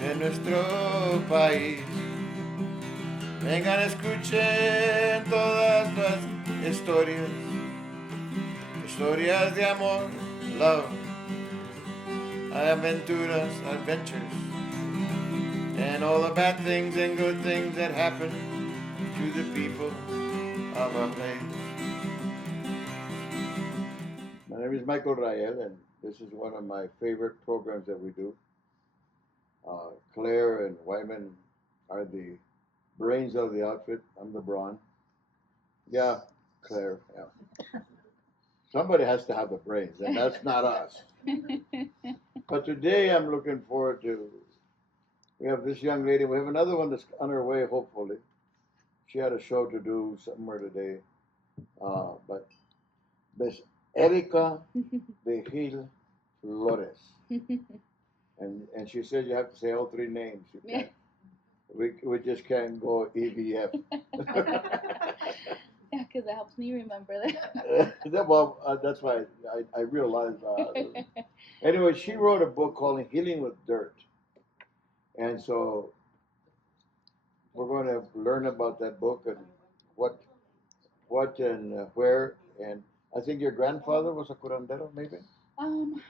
de nuestro país. Vengan, escuchen todas las historias, historias de amor, love, aventuras, adventures, and all the bad things and good things that happen to the people of our place. My name is Michael Rael, and this is one of my favorite programs that we do. Claire and Wyman are the brains of the outfit. I'm the brawn. Yeah, Claire. Yeah. Somebody has to have the brains, and that's not us. But today I'm looking forward to. We have this young lady. We have another one that's on her way, hopefully. She had a show to do somewhere today. But Miss Erika Vigil Flores. And she said you have to say all three names. You can't. We just can't go EVF. Yeah, because it helps me remember that. Well, that's why I realized. Anyway, she wrote a book called Healing with Dirt. And so we're going to learn about that book and what and where. And I think your grandfather was a curandero, maybe?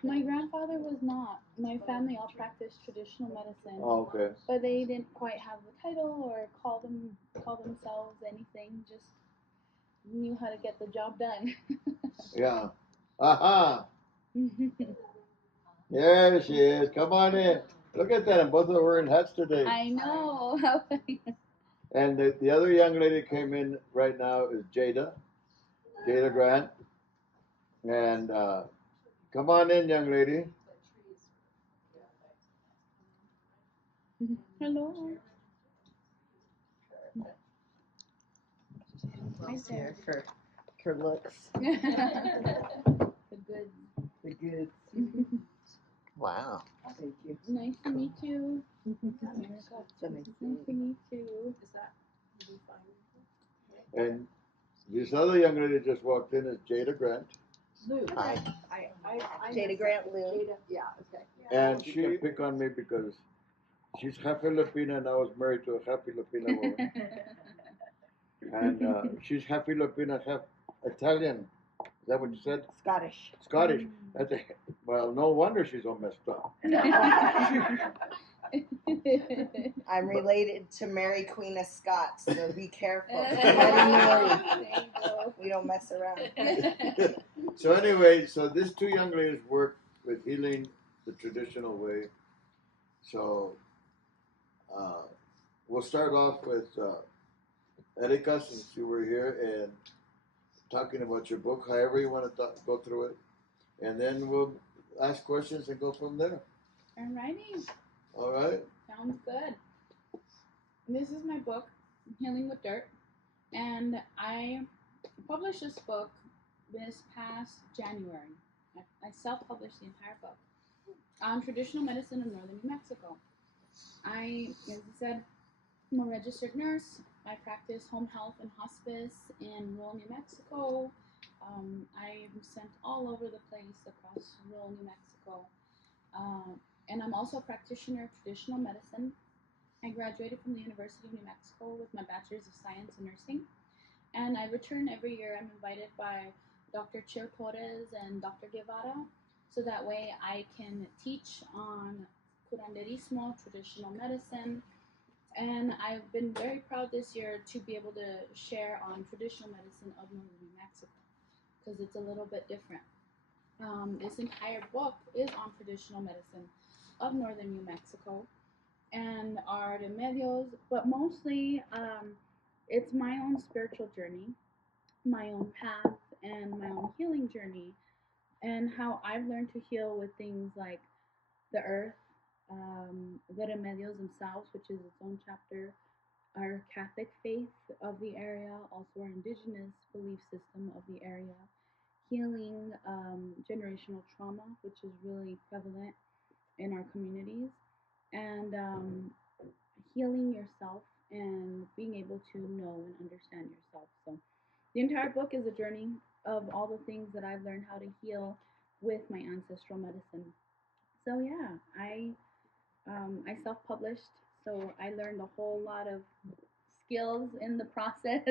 My grandfather was not. My family all practiced traditional medicine. Oh, okay. But they didn't quite have the title or call themselves anything. Just knew how to get the job done. Yeah. Aha. There she is. Come on in. Look at that. And both of them wearing hats today. I know. And the other young lady came in right now is Jada. Jada Grant. And come on in, young lady. Hello. Nice hair for looks. The good. The goods. Wow. Thank you. Nice to meet you. So nice Nice to meet you. Is that And this other young lady just walked in is Jada Grant. Lou? Hi. I Jada Grant Lou. Jada, yeah, okay. And she can pick on me because she's half Filipina and I was married to a half Filipina woman. And she's half Filipina, half Italian. Is that what you said? Scottish. Scottish. That's a, well, no wonder she's all messed up. I'm related to Mary Queen of Scots, so be careful. We don't mess around. So anyway, so these two young ladies work with healing the traditional way. So we'll start off with Erika, since you were here, and talking about your book, however you want to go through it. And then we'll ask questions and go from there. Alrighty. All right? Sounds good. This is my book, Healing with Dirt. And I published this book this past January. I self-published the entire book on traditional medicine in northern New Mexico. As I said, I'm a registered nurse. I practice home health and hospice in rural New Mexico. I'm sent all over the place across rural New Mexico. And I'm also a practitioner of traditional medicine. I graduated from the University of New Mexico with my Bachelor's of Science in Nursing. And I return every year. I'm invited by Dr. Chair Torres and Dr. Guevara, so that way I can teach on curanderismo, traditional medicine. And I've been very proud this year to be able to share on traditional medicine of northern New Mexico, because it's a little bit different. This entire book is on traditional medicine of northern New Mexico and our remedios, but mostly it's my own spiritual journey, my own path, and my own healing journey, and how I've learned to heal with things like the earth, the remedios themselves, which is its own chapter, our Catholic faith of the area, also our indigenous belief system of the area, healing generational trauma, which is really prevalent in our communities, and healing yourself and being able to know and understand yourself. So the entire book is a journey of all the things that I've learned how to heal with my ancestral medicine. So yeah, I I self-published, so I learned a whole lot of skills in the process.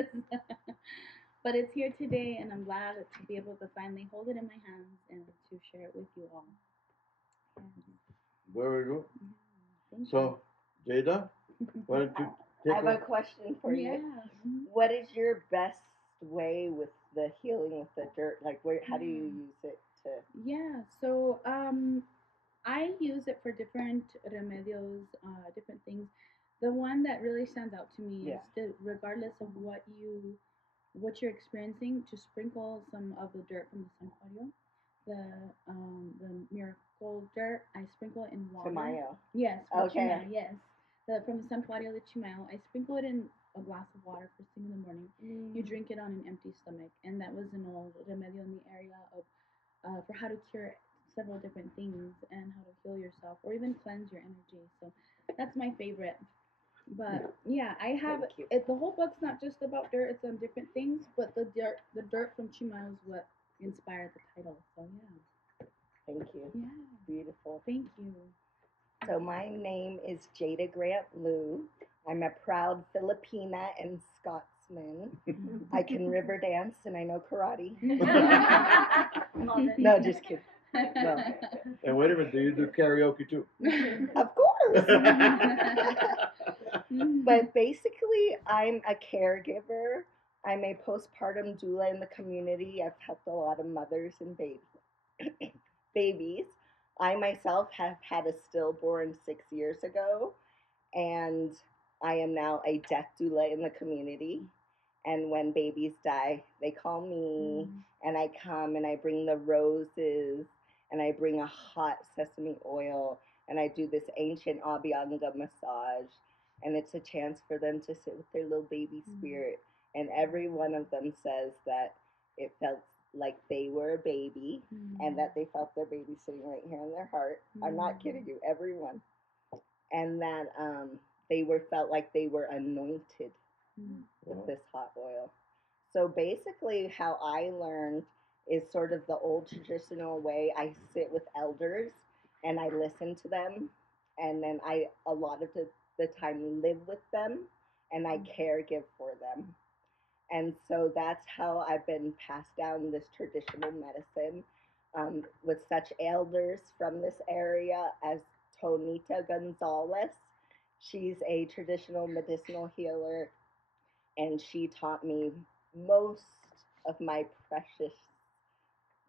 But it's here today, and I'm glad to be able to finally hold it in my hands and to share it with you all. Very good. Thank So, Jada, why don't you I take have a off? question for yeah. you. What is your best way with the healing with the dirt? Like, how do you use it to? Yeah. So I use it for different remedios, different things. The one that really stands out to me is regardless of what you're experiencing, to sprinkle some of the dirt from the santuario, the miracle dirt. I sprinkle it in water. Chimayo. Yes, Okay. Chimayo, yes. From the santuario de Chimayo, I sprinkle it in a glass of water first thing in the morning. You drink it on an empty stomach, and that was an old remedio in the area of for how to cure several different things and how to heal yourself or even cleanse your energy. So that's my favorite. But yeah, I have Thank you. the whole book's not just about dirt; it's on different things. But the dirt from Chimayo is what inspired the title. So yeah, Thank you. yeah, Beautiful. thank you. So my name is Jada Grant Liu. I'm a proud Filipina and Scotsman. I can river dance and I know karate. Love it. No, just kidding. No. And wait a minute, do you do karaoke too? Of course. But basically, I'm a caregiver. I'm a postpartum doula in the community. I've helped a lot of mothers and babies. I myself have had a stillborn 6 years ago, and I am now a death doula in the community. And when babies die, they call me, and I come and I bring the roses, and I bring a hot sesame oil, and I do this ancient Abhyanga massage, and it's a chance for them to sit with their little baby spirit. And every one of them says that it felt like they were a baby, and that they felt their baby sitting right here in their heart. I'm not kidding you, everyone. And that they felt like they were anointed with this hot oil. So basically, how I learned is sort of the old traditional way. I sit with elders and I listen to them, and then I a lot of the time live with them, and I caregive for them. And so that's how I've been passed down this traditional medicine with such elders from this area as Tonita Gonzalez. She's a traditional medicinal healer, and she taught me most of my precious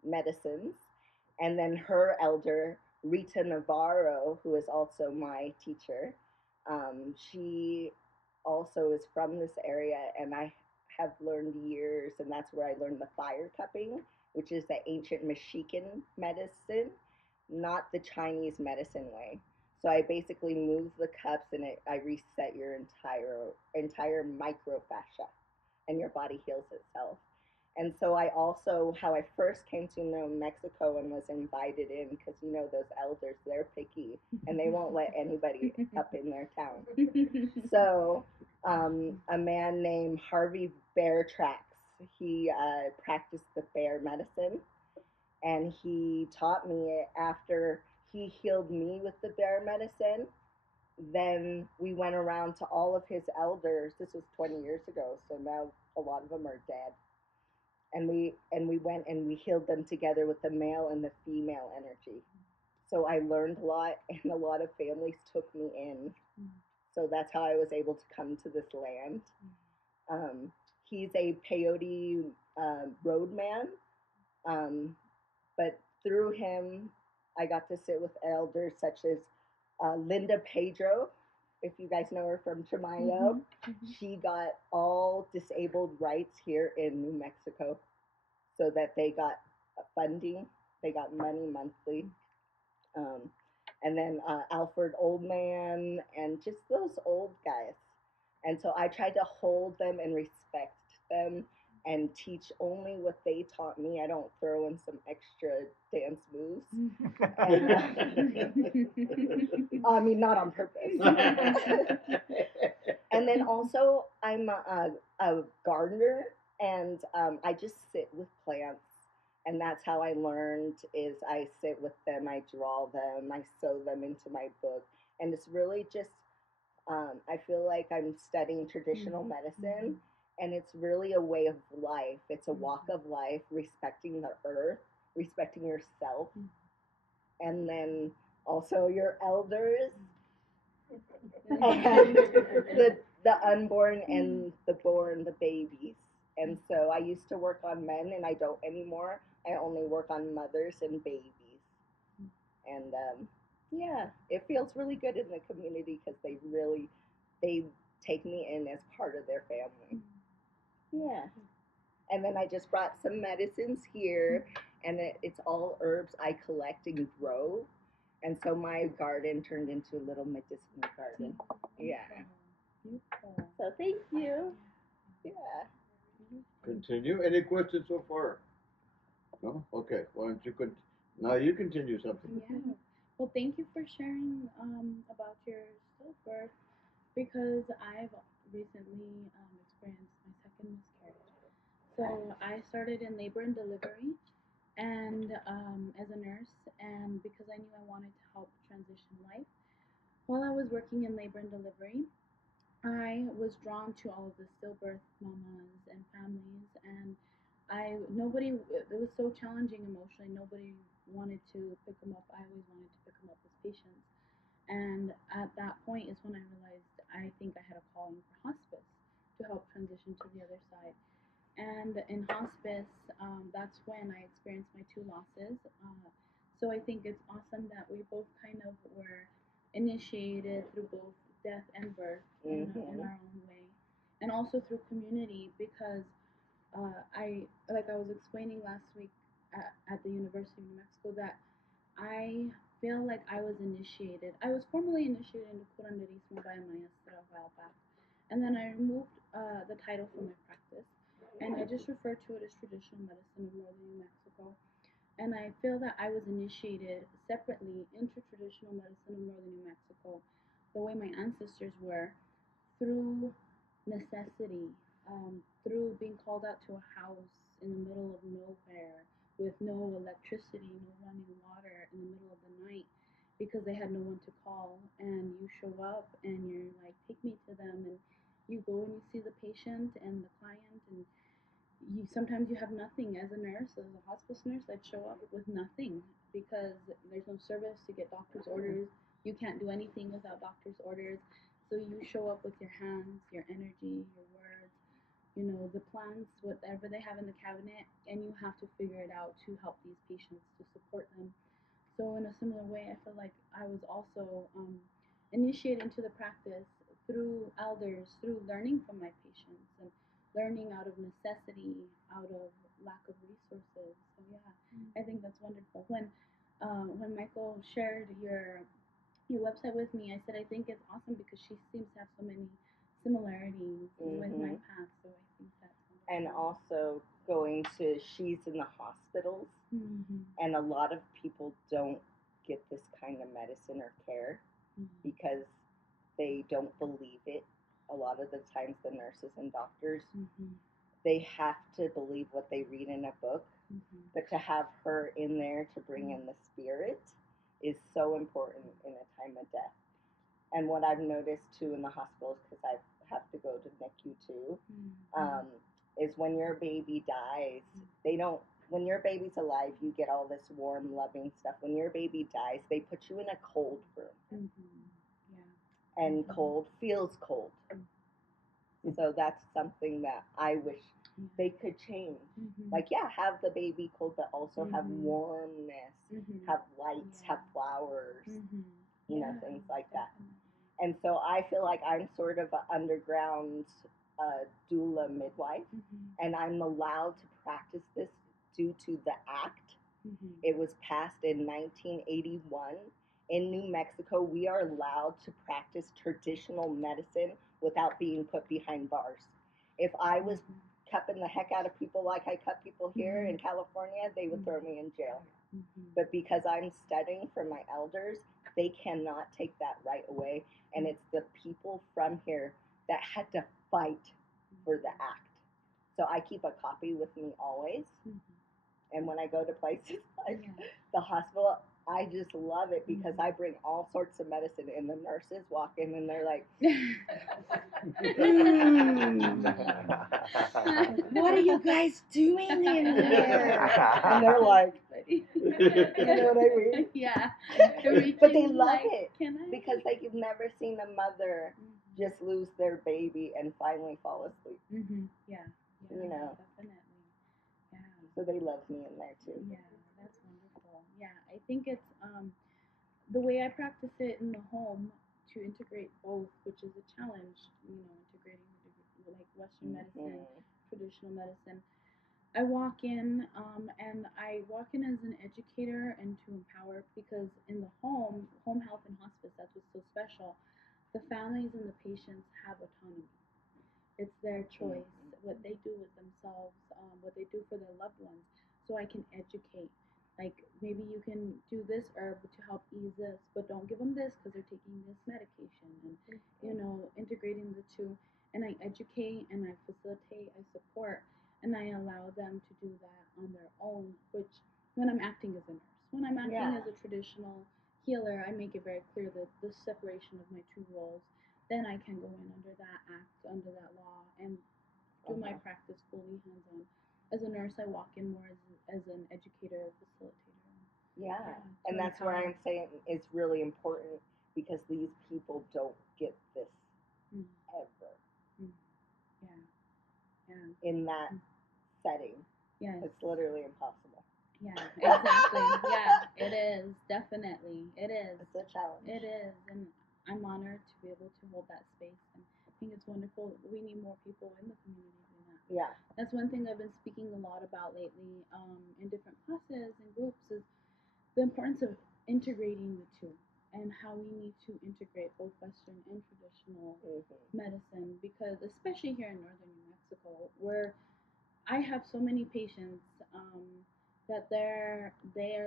medicines. And then her elder, Rita Navarro, who is also my teacher, she also is from this area, and I have learned years, and that's where I learned the fire cupping, which is the ancient Mexican medicine, not the Chinese medicine way. So I basically move the cups, and I reset your entire microfascia, and your body heals itself. And so I also, how I first came to know Mexico and was invited in, because you know those elders, they're picky and they won't let anybody up in their town. So a man named Harvey Beartrax, he practiced the bear medicine, and he taught me it after he healed me with the bear medicine. Then we went around to all of his elders. This was 20 years ago, so now a lot of them are dead. And we went and we healed them together with the male and the female energy. So I learned a lot, and a lot of families took me in. So that's how I was able to come to this land. He's a peyote roadman, but through him, I got to sit with elders such as Linda Pedro. If you guys know her from Chimayo, she got all disabled rights here in New Mexico, so that they got funding, they got money monthly. And then Alfred Oldman, and just those old guys. And so I tried to hold them and respect them and teach only what they taught me. I don't throw in some extra dance moves. And, I mean, not on purpose. And then also, I'm a gardener, and I just sit with plants. And that's how I learned is I sit with them, I draw them, I sew them into my book. And it's really just, I feel like I'm studying traditional medicine, and it's really a way of life. It's a walk of life, respecting the earth, respecting yourself, and then also your elders, and the unborn and the born, the babies. And so I used to work on men, and I don't anymore. I only work on mothers and babies. And yeah, it feels really good in the community because they take me in as part of their family. Yeah. And then I just brought some medicines here, and it's all herbs I collect and grow. And so my garden turned into a little medicinal garden. Yeah. So thank you. Yeah. Continue. Any questions so far? No? Okay. Why don't you now you continue something. Yeah. Well, thank you for sharing about your stillbirth because I've recently experienced my second miscarriage. So I started in labor and delivery, and as a nurse, and because I knew I wanted to help transition life. While I was working in labor and delivery, I was drawn to all of the stillbirth mamas and families, and nobody, it was so challenging emotionally. Nobody wanted to pick them up. I always wanted to pick them up as patients. And at that point is when I realized I think I had a calling for hospice to help transition to the other side. And in hospice, that's when I experienced my two losses. So I think it's awesome that we both kind of were initiated through both death and birth in our own way, and also through community because I was explaining last week at the University of New Mexico that I feel like I was initiated. I was formally initiated into curanderismo by a maestra a while back, and then I removed the title from my practice, and I just refer to it as traditional medicine of northern New Mexico. And I feel that I was initiated separately into traditional medicine of northern New Mexico, the way my ancestors were, through necessity, through being called out to a house in the middle of nowhere with no electricity, no running water in the middle of the night because they had no one to call. And you show up and you're like, take me to them. And you go and you see the patient and the client, and sometimes you have nothing as a nurse, as a hospice nurse. I'd show up with nothing because there's no service to get doctor's orders. You can't do anything without doctor's orders. So you show up with your hands, your energy, your words, the plans, whatever they have in the cabinet, and you have to figure it out to help these patients, to support them. So in a similar way, I feel like I was also initiated into the practice through elders, through learning from my patients and learning out of necessity, out of lack of resources. So yeah, I think that's wonderful. When Michael shared your website with me, I said I think it's awesome because she seems to have so many similarities with my path. So I think that's wonderful. And also going to she's in the hospitals, and a lot of people don't get this kind of medicine or care because they don't believe it. A lot of the times the nurses and doctors, they have to believe what they read in a book, but to have her in there to bring in the spirit is so important in a time of death. And what I've noticed too in the hospitals, because I have to go to NICU too, is when your baby dies, they don't. When your baby's alive, you get all this warm, loving stuff. When your baby dies, they put you in a cold room, and cold feels cold. So that's something that I wish they could change. Like, yeah, have the baby cold, but also have warmness, have lights, have flowers, things like that. And so I feel like I'm sort of an underground doula midwife, and I'm allowed to practice this due to the act. It was passed in 1981. In New Mexico, we are allowed to practice traditional medicine without being put behind bars. If I was cupping the heck out of people like I cut people here in California, they would throw me in jail. But because I'm studying for my elders, they cannot take that right away. And it's the people from here that had to fight for the act. So I keep a copy with me always. And when I go to places like the hospital, I just love it because I bring all sorts of medicine, and the nurses walk in and they're like, "What are you guys doing in here?" And they're like, you know what I mean? Yeah. But they love Like, it can I? because like you've never seen a mother just lose their baby and finally fall asleep. Mm-hmm. Yeah. You know. Definitely. Yeah. So they love me in there too. Yeah, that's wonderful. Yeah, I think it's the way I practice it in the home to integrate both, which is a challenge. Integrating like Western medicine, traditional medicine. I walk in, and I walk in as an educator and to empower because in the home health and hospice, that's what's so special. The families and the patients have autonomy. It's their choice, what they do with themselves, what they do for their loved ones. So I can educate. Like maybe you can do this herb to help ease this, but don't give them this because they're taking this medication. And integrating the two. And I educate and I facilitate, I support, and I allow them to do that on their own. Which when I'm acting as a nurse, when I'm acting as a traditional healer, I make it very clear that the separation of my two roles, then I can go in under that act, under that law, and do my practice fully hands-on. As a nurse, I walk in more as an educator, facilitator. Yeah, and that's where I'm saying it's really important because these people don't get this ever in that setting. Yeah, it's literally impossible. Yeah, exactly. Yeah, it is. Definitely. It is. It's a challenge. It is. And I'm honored to be able to hold that space. And I think it's wonderful. We need more people in the community doing that. Yeah. That's one thing I've been speaking a lot about lately in different classes and groups is the importance of integrating the two and how we need to integrate both Western and traditional medicine because especially here in northern New Mexico where I have so many patients that they're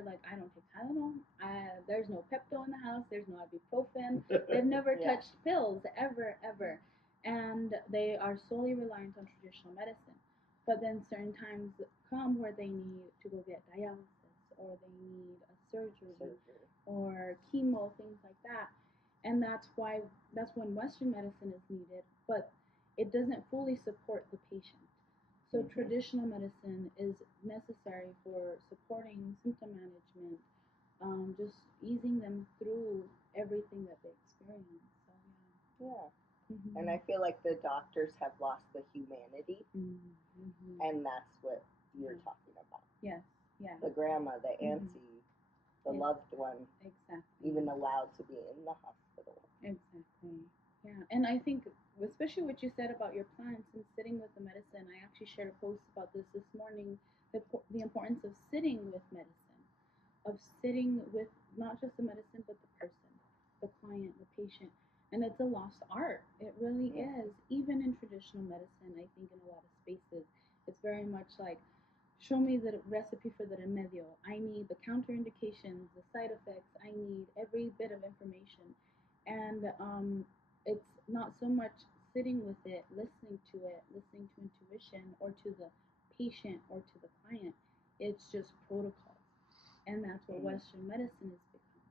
like, I don't take Tylenol. There's no Pepto in the house. There's no ibuprofen. They've never touched pills ever, and they are solely reliant on traditional medicine. But then certain times come where they need to go get dialysis or they need a surgery. Or chemo, things like that. And that's when Western medicine is needed, but it doesn't fully support the patient. So traditional medicine is necessary for supporting symptom management, just easing them through everything that they experience. So yeah. And I feel like the doctors have lost the humanity, and that's what you're talking about. Yes, yeah. The grandma, the auntie, the loved one, even allowed to be in the hospital. Exactly. Yeah, and I think, especially what you said about your plants and sitting with the medicine, I actually shared a post about this morning, the importance of sitting with medicine, of sitting with not just the medicine, but the person, the client, the patient. And it's a lost art. It really is. Even in traditional medicine, I think in a lot of spaces, it's very much like, show me the recipe for the remedio. I need the counterindications, the side effects. I need every bit of information. And it's not so much sitting with it, listening to intuition or to the patient or to the client. It's just protocol. And that's what Western medicine has become.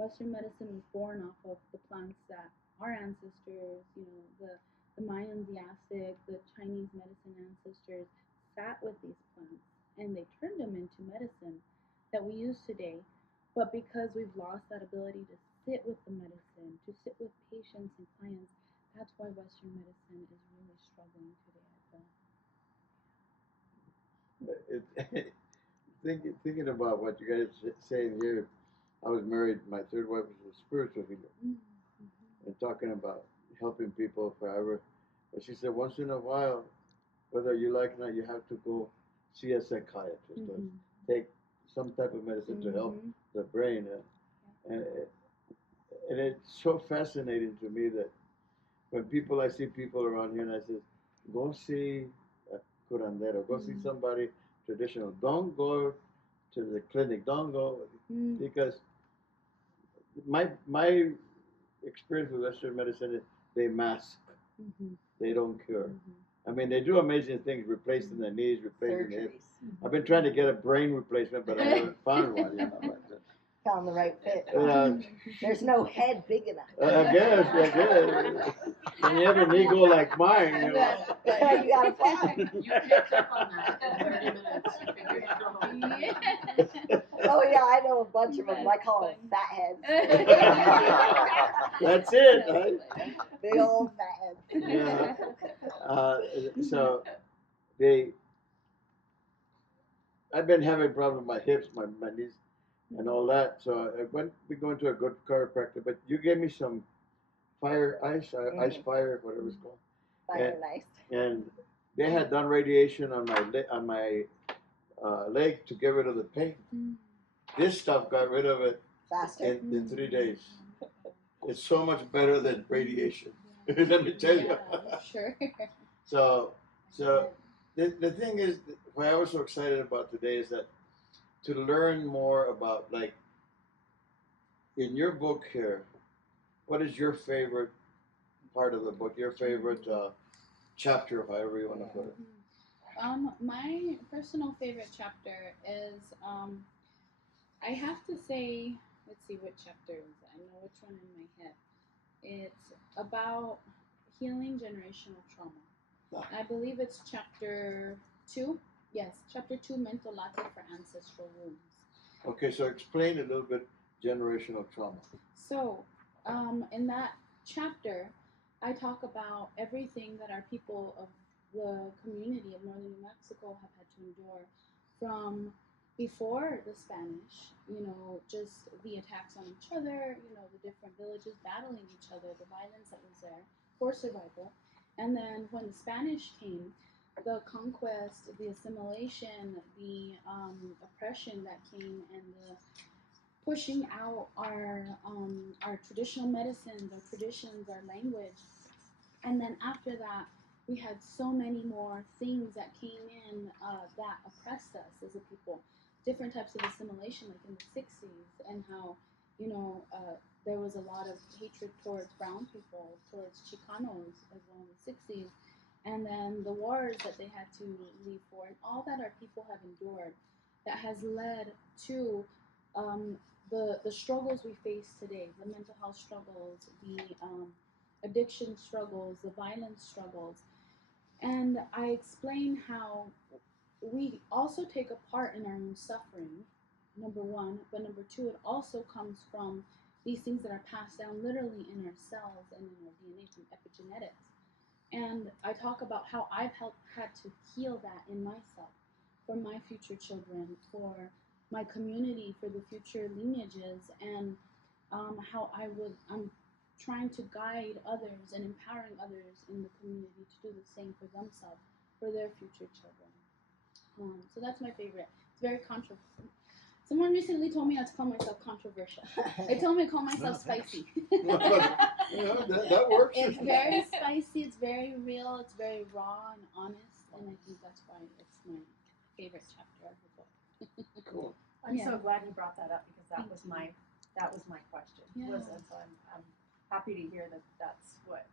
Western medicine was born off of the plants that our ancestors, the Mayans, the Aztec, the Chinese medicine ancestors sat with these plants and they turned them into medicine that we use today. But because we've lost that ability to sit with the medicine, to sit with patients and clients, that's why Western medicine is really struggling today, I feel. Thinking about what you guys are saying here, I was married. My third wife was a spiritual healer, and talking about helping people forever. But she said once in a while, whether you like it or not, you have to go see a psychiatrist or take some type of medicine to help the brain. And it's so fascinating to me that when I see people around here and I say, go see a curandero, go see somebody traditional. Don't go to the clinic. Don't go because my experience with Western medicine is they mask. They don't cure. I mean, they do amazing things, replacing the knees, replacing the hips. I've been trying to get a brain replacement, but I haven't found one. found the right fit. Uh, There's no head big enough. I guess. When you have an ego like mine, you know. You gotta fly. You picked up on that in 30 minutes. You figured out how to Oh yeah, I know a bunch of them. I call them fat heads. That's it, right? Big old fat heads. Yeah. So I've been having problems with my hips, my knees, and all that. So we going to a good chiropractor. But you gave me some ice fire, whatever it's called. Fire and ice. And they had done radiation on my leg to get rid of the pain. This stuff got rid of it Faster. in 3 days. It's so much better than radiation. Let me tell you. Sure. So the thing is, what I was so excited about today is that to learn more about, like, in your book here, what is your favorite part of the book? Your favorite chapter, however you want to put it. My personal favorite chapter is, I have to say, let's see what chapter is it. I know which one in my head. It's about healing generational trauma. I believe it's chapter 2. Yes, chapter 2, mental latte for ancestral wounds. Okay, so explain a little bit generational trauma. So, in that chapter, I talk about everything that our people of the community of northern New Mexico have had to endure from before the Spanish, just the attacks on each other, the different villages battling each other, the violence that was there for survival. And then when the Spanish came, the conquest, the assimilation, the oppression that came, and the pushing out our traditional medicines, our traditions, our language. And then after that, we had so many more things that came in that oppressed us as a people. Different types of assimilation, like in the 60s, and how, there was a lot of hatred towards brown people, towards Chicanos as well in the 60s. And then the wars that they had to leave for, and all that our people have endured, that has led to the struggles we face today, the mental health struggles, the addiction struggles, the violence struggles. And I explain how we also take a part in our own suffering, number one, but number two, it also comes from these things that are passed down literally in our cells and in our DNA from epigenetics. And I talk about how I've had to heal that in myself, for my future children, for my community, for the future lineages, and how I'm trying to guide others and empowering others in the community to do the same for themselves, for their future children. So that's my favorite. It's very controversial. Someone recently told me not to call myself controversial. They told me to call myself spicy. That works. It's very spicy, it's very real, it's very raw and honest, and I think that's why it's my favorite chapter of the book. Cool. I'm Yeah. so glad you brought that up because that was my question. Yeah. And so I'm happy to hear that that's what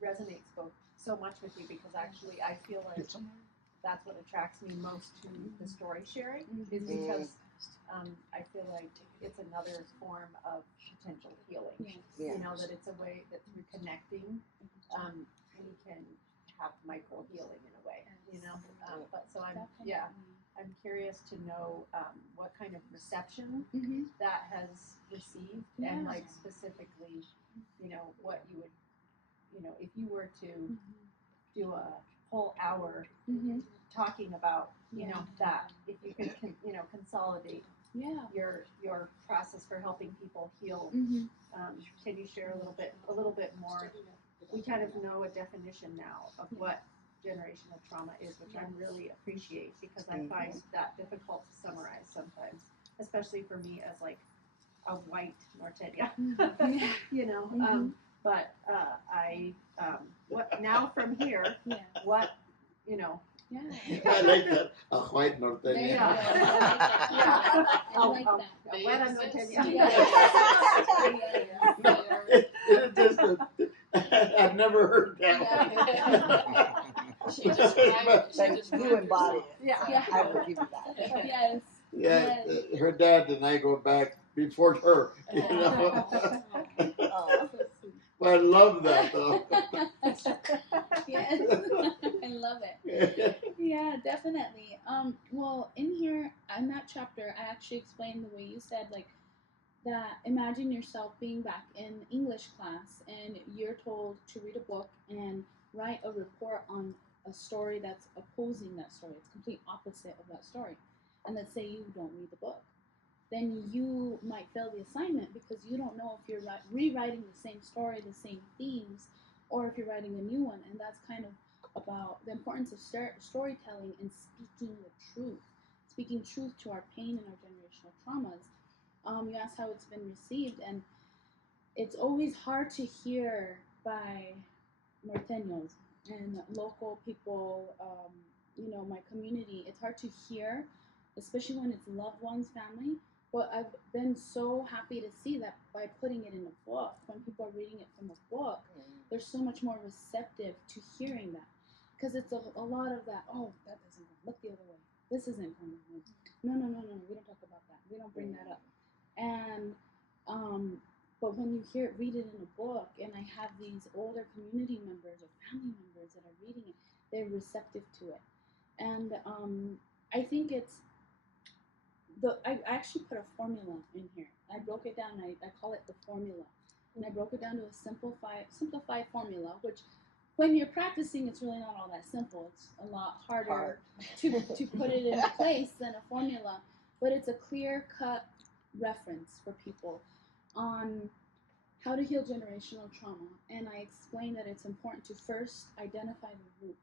resonates so much with you, because actually I feel like that's what attracts me most to the story sharing, is because I feel like it's another form of potential healing. Yes. That it's a way that through connecting, we can have micro healing in a way. But so I'm curious to know what kind of reception that has received, and like specifically, what you would, if you were to do a whole hour talking about, that, if you could, consolidate your process for helping people heal. Can you share a little bit more? We kind of know a definition now of what generational trauma is, which I really appreciate, because I find that difficult to summarize sometimes, especially for me as like a white Norteña. But I what now from here, what I like that. A white There you norteña. go. I like that. A buena Norteña. It's just I've never heard that one. But you embody it. Yeah. So I will give you that. Yes. Yeah, Yes. her dad and I go back before her. You know? Oh. So sweet. But I love that though. Yes, I love it. Yeah, definitely. Well, in here, in that chapter, I actually explained the way you said, like, that imagine yourself being back in English class and you're told to read a book and write a report on a story that's opposing that story. It's complete opposite of that story. And let's say you don't read the book. Then you might fail the assignment because you don't know if you're rewriting the same story, the same themes, or if you're writing a new one. And that's kind of about the importance of storytelling and speaking truth to our pain and our generational traumas. You asked how it's been received, and it's always hard to hear by norteños and local people, my community. It's hard to hear, especially when it's loved ones, family. But I've been so happy to see that by putting it in a book, when people are reading it from a book, they're so much more receptive to hearing that. Because it's a lot of that, oh, that doesn't go, look the other way. This isn't going on. No, no, no, no, we don't talk about that. We don't bring that up. And but when you read it in a book, and I have these older community members or family members that are reading it, they're receptive to it. And I think I actually put a formula in here. I broke it down. I call it the formula, and I broke it down to a simplified formula. Which, when you're practicing, it's really not all that simple. It's a lot harder to put it in place than a formula. But it's a clear-cut reference for people on how to heal generational trauma. And I explain that it's important to first identify the root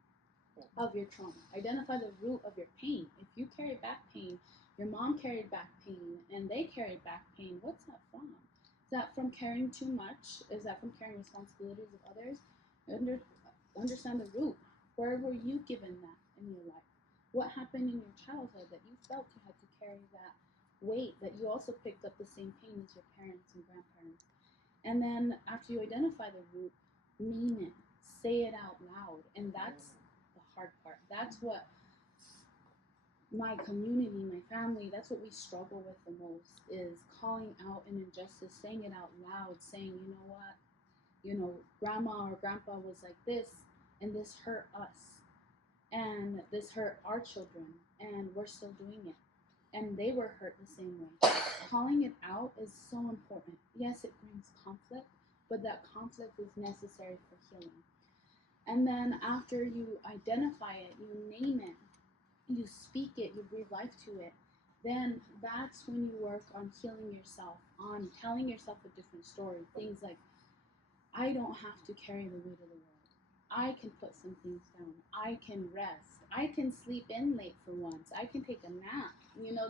of your trauma. Identify the root of your pain. If you carry back pain, your mom carried back pain, and they carried back pain, what's that from? Is that from caring too much? Is that from carrying responsibilities of others? Understand the root. Where were you given that in your life? What happened in your childhood that you felt you had to carry that weight, that you also picked up the same pain as your parents and grandparents? And then after you identify the root, name it, say it out loud. And that's the hard part. That's what my community, my family, that's what we struggle with the most, is calling out an injustice, saying it out loud, saying, you know what, grandma or grandpa was like this, and this hurt us, and this hurt our children, and we're still doing it. And they were hurt the same way. Calling it out is so important. Yes, it brings conflict, but that conflict is necessary for healing. And then after you identify it, you name it, you speak it, you breathe life to it, then that's when you work on healing yourself, on telling yourself a different story. Things like, I don't have to carry the weight of the world. I can put some things down. I can rest. I can sleep in late for once. I can take a nap.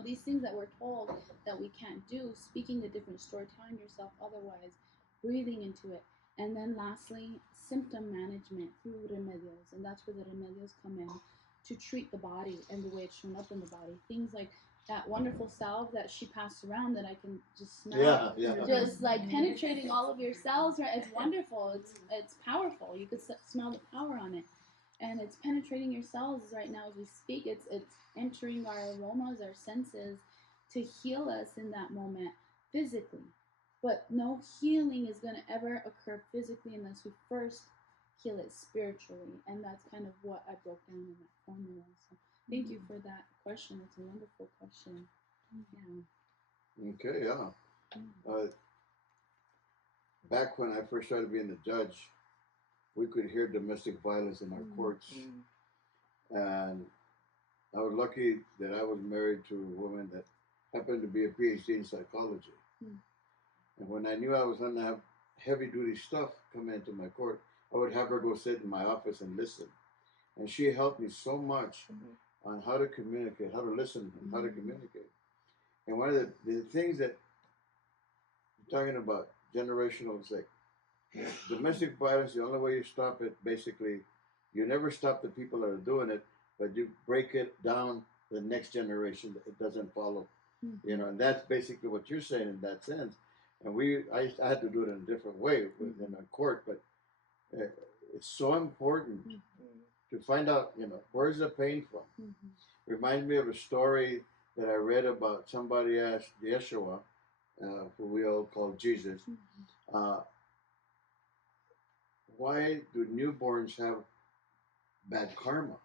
These things that we're told that we can't do, speaking a different story, telling yourself otherwise, breathing into it. And then lastly, symptom management through remedios. And that's where the remedios come in to treat the body and the way it's shown up in the body. Things like that wonderful salve that she passed around that I can just smell. Yeah. Just like penetrating all of your cells, right? It's wonderful. It's powerful. You could smell the power on it, and it's penetrating your cells right now as we speak. It's entering our aromas, our senses, to heal us in that moment physically. But no healing is going to ever occur physically unless we first heal it spiritually, and that's kind of what I broke down in that formula. So thank you for that question. It's a wonderful question. Yeah. Okay, yeah. Back when I first started being a judge, we could hear domestic violence in our courts. And I was lucky that I was married to a woman that happened to be a PhD in psychology. And when I knew I was going to have heavy duty stuff come into my court, I would have her go sit in my office and listen. And she helped me so much on how to communicate, how to listen, and how to communicate. And one of the things that you're talking about, generational, it's like domestic violence, the only way you stop it, basically, you never stop the people that are doing it, but you break it down the next generation that it doesn't follow. And that's basically what you're saying in that sense. And I had to do it in a different way within a court, but it's so important to find out, where's the pain from? Reminds me of a story that I read about. Somebody asked Yeshua, who we all call Jesus, uh, why do newborns have bad karma?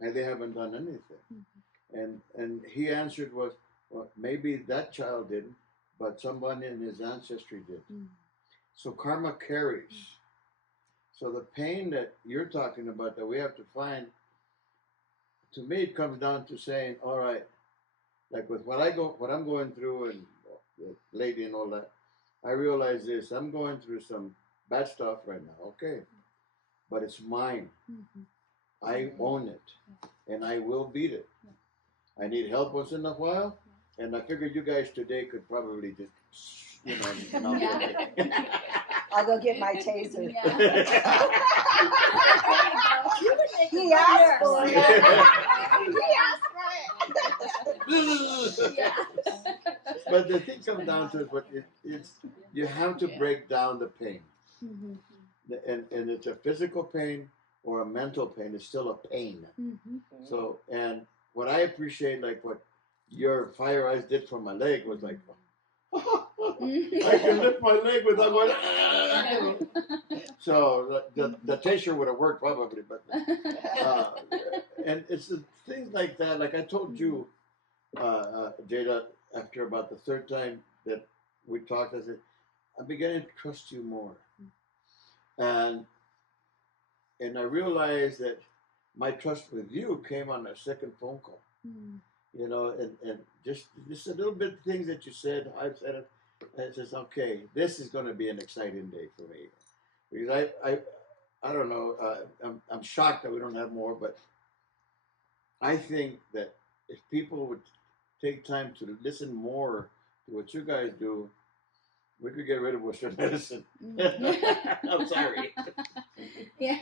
And they haven't done anything. And he answered was, well, maybe that child didn't, but someone in his ancestry did. So karma carries. So the pain that you're talking about that we have to find, to me, it comes down to saying, all right, like with what I'm going through, and the lady and all that, I realize this: I'm going through some bad stuff right now. Okay, but it's mine. I own it, and I will beat it. I need help once in a while, and I figured you guys today could probably just, knock it. I'll go get my taser. He asked for it. But the thing comes down to it, it's you have to break down the pain, and it's a physical pain or a mental pain. It's still a pain. So, and what I appreciate, like what your fire eyes did for my leg, was like, I can lift my leg without going. So the taser would have worked probably, but and it's the things like that. Like I told you, Jada, after about the third time that we talked, I said, I'm beginning to trust you more, and I realized that my trust with you came on a second phone call. And just a little bit of things that you said, I've said it. And it says, okay, this is going to be an exciting day for me, because I don't know, I'm shocked that we don't have more, but I think that if people would take time to listen more to what you guys do, we could get rid of Western medicine. I'm sorry. Yeah.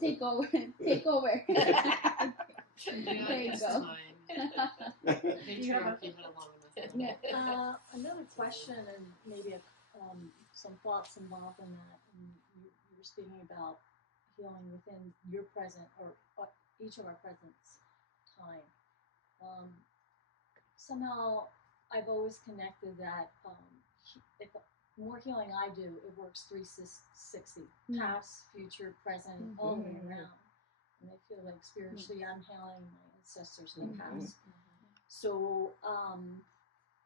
Take over. Take over. There you go. Another question, and maybe some thoughts involved in that. And you were speaking about healing within your present, or each of our presence time. Somehow, I've always connected that if more healing I do, it works 360, past, future, present, all the way around. And I feel like spiritually I'm healing my ancestors in the past. So,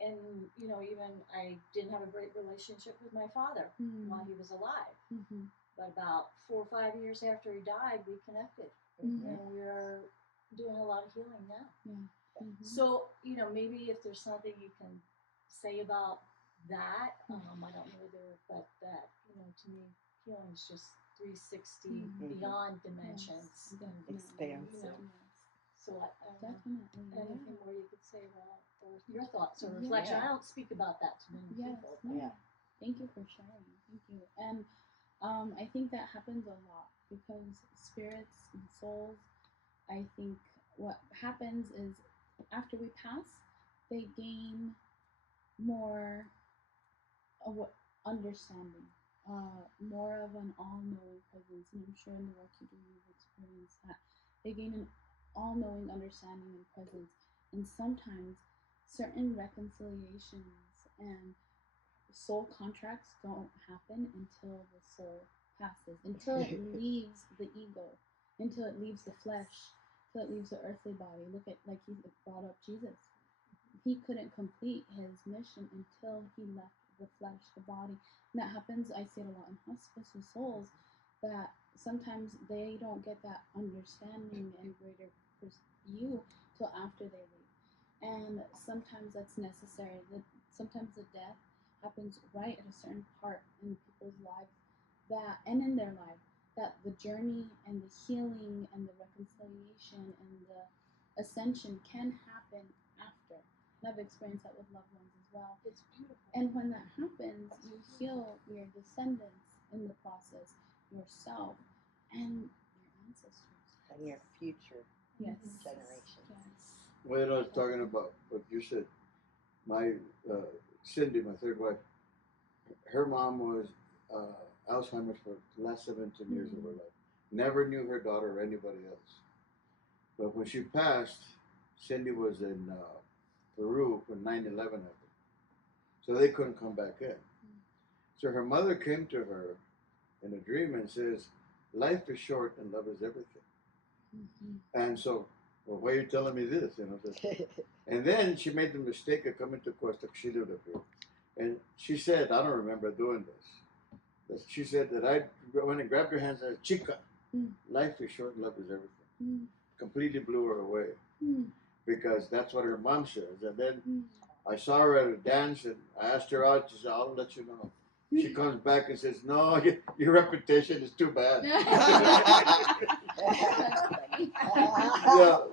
and even I didn't have a great relationship with my father while he was alive. But about 4 or 5 years after he died, we connected. And we're doing a lot of healing now. So, maybe if there's something you can say about that, I don't know whether, but that, to me, healing is just 360 beyond dimensions. Expansive. So I Definitely. anything more you could say about, or your thoughts or reflection? I don't speak about that to many people. Yeah. Thank you for sharing. Thank you. And I think that happens a lot because spirits and souls, I think what happens is after we pass, they gain more of what understanding, more of an all-knowing presence. And I'm sure in the work you do, you've experienced that. They gain an all-knowing understanding and presence. And sometimes certain reconciliations and soul contracts don't happen until the soul passes, until it leaves the ego, until it leaves the flesh, until it leaves the earthly body. Look at, like he brought up Jesus. He couldn't complete his mission until he left the flesh, the body. And that happens, I see it a lot in hospice with souls, that sometimes they don't get that understanding and greater view till after they leave. And sometimes that's necessary. Sometimes the death happens right at a certain part in people's lives, that, and in their life, that the journey and the healing and the reconciliation and the ascension can happen after. And I've experienced that with loved ones as well. It's beautiful. And when that happens, you heal your descendants in the process, yourself, and your ancestors. And your future generations. Yes. Well, I was talking about what you said. My Cindy, my third wife, her mom was Alzheimer's for the last 17 years of her life. Never knew her daughter or anybody else. But when she passed, Cindy was in Peru when 9/11 happened. So they couldn't come back in. So her mother came to her in a dream and says, life is short and love is everything. And so, well, why are you telling me this? And then she made the mistake of coming to Costa. She lived up here. And she said, I don't remember doing this. She said that I went and grabbed her hands and said, Chica, life is short and love is everything. Completely blew her away. Because that's what her mom says. And then I saw her at a dance and I asked her out. She said, I'll let you know. She comes back and says, no, your reputation is too bad. Yeah,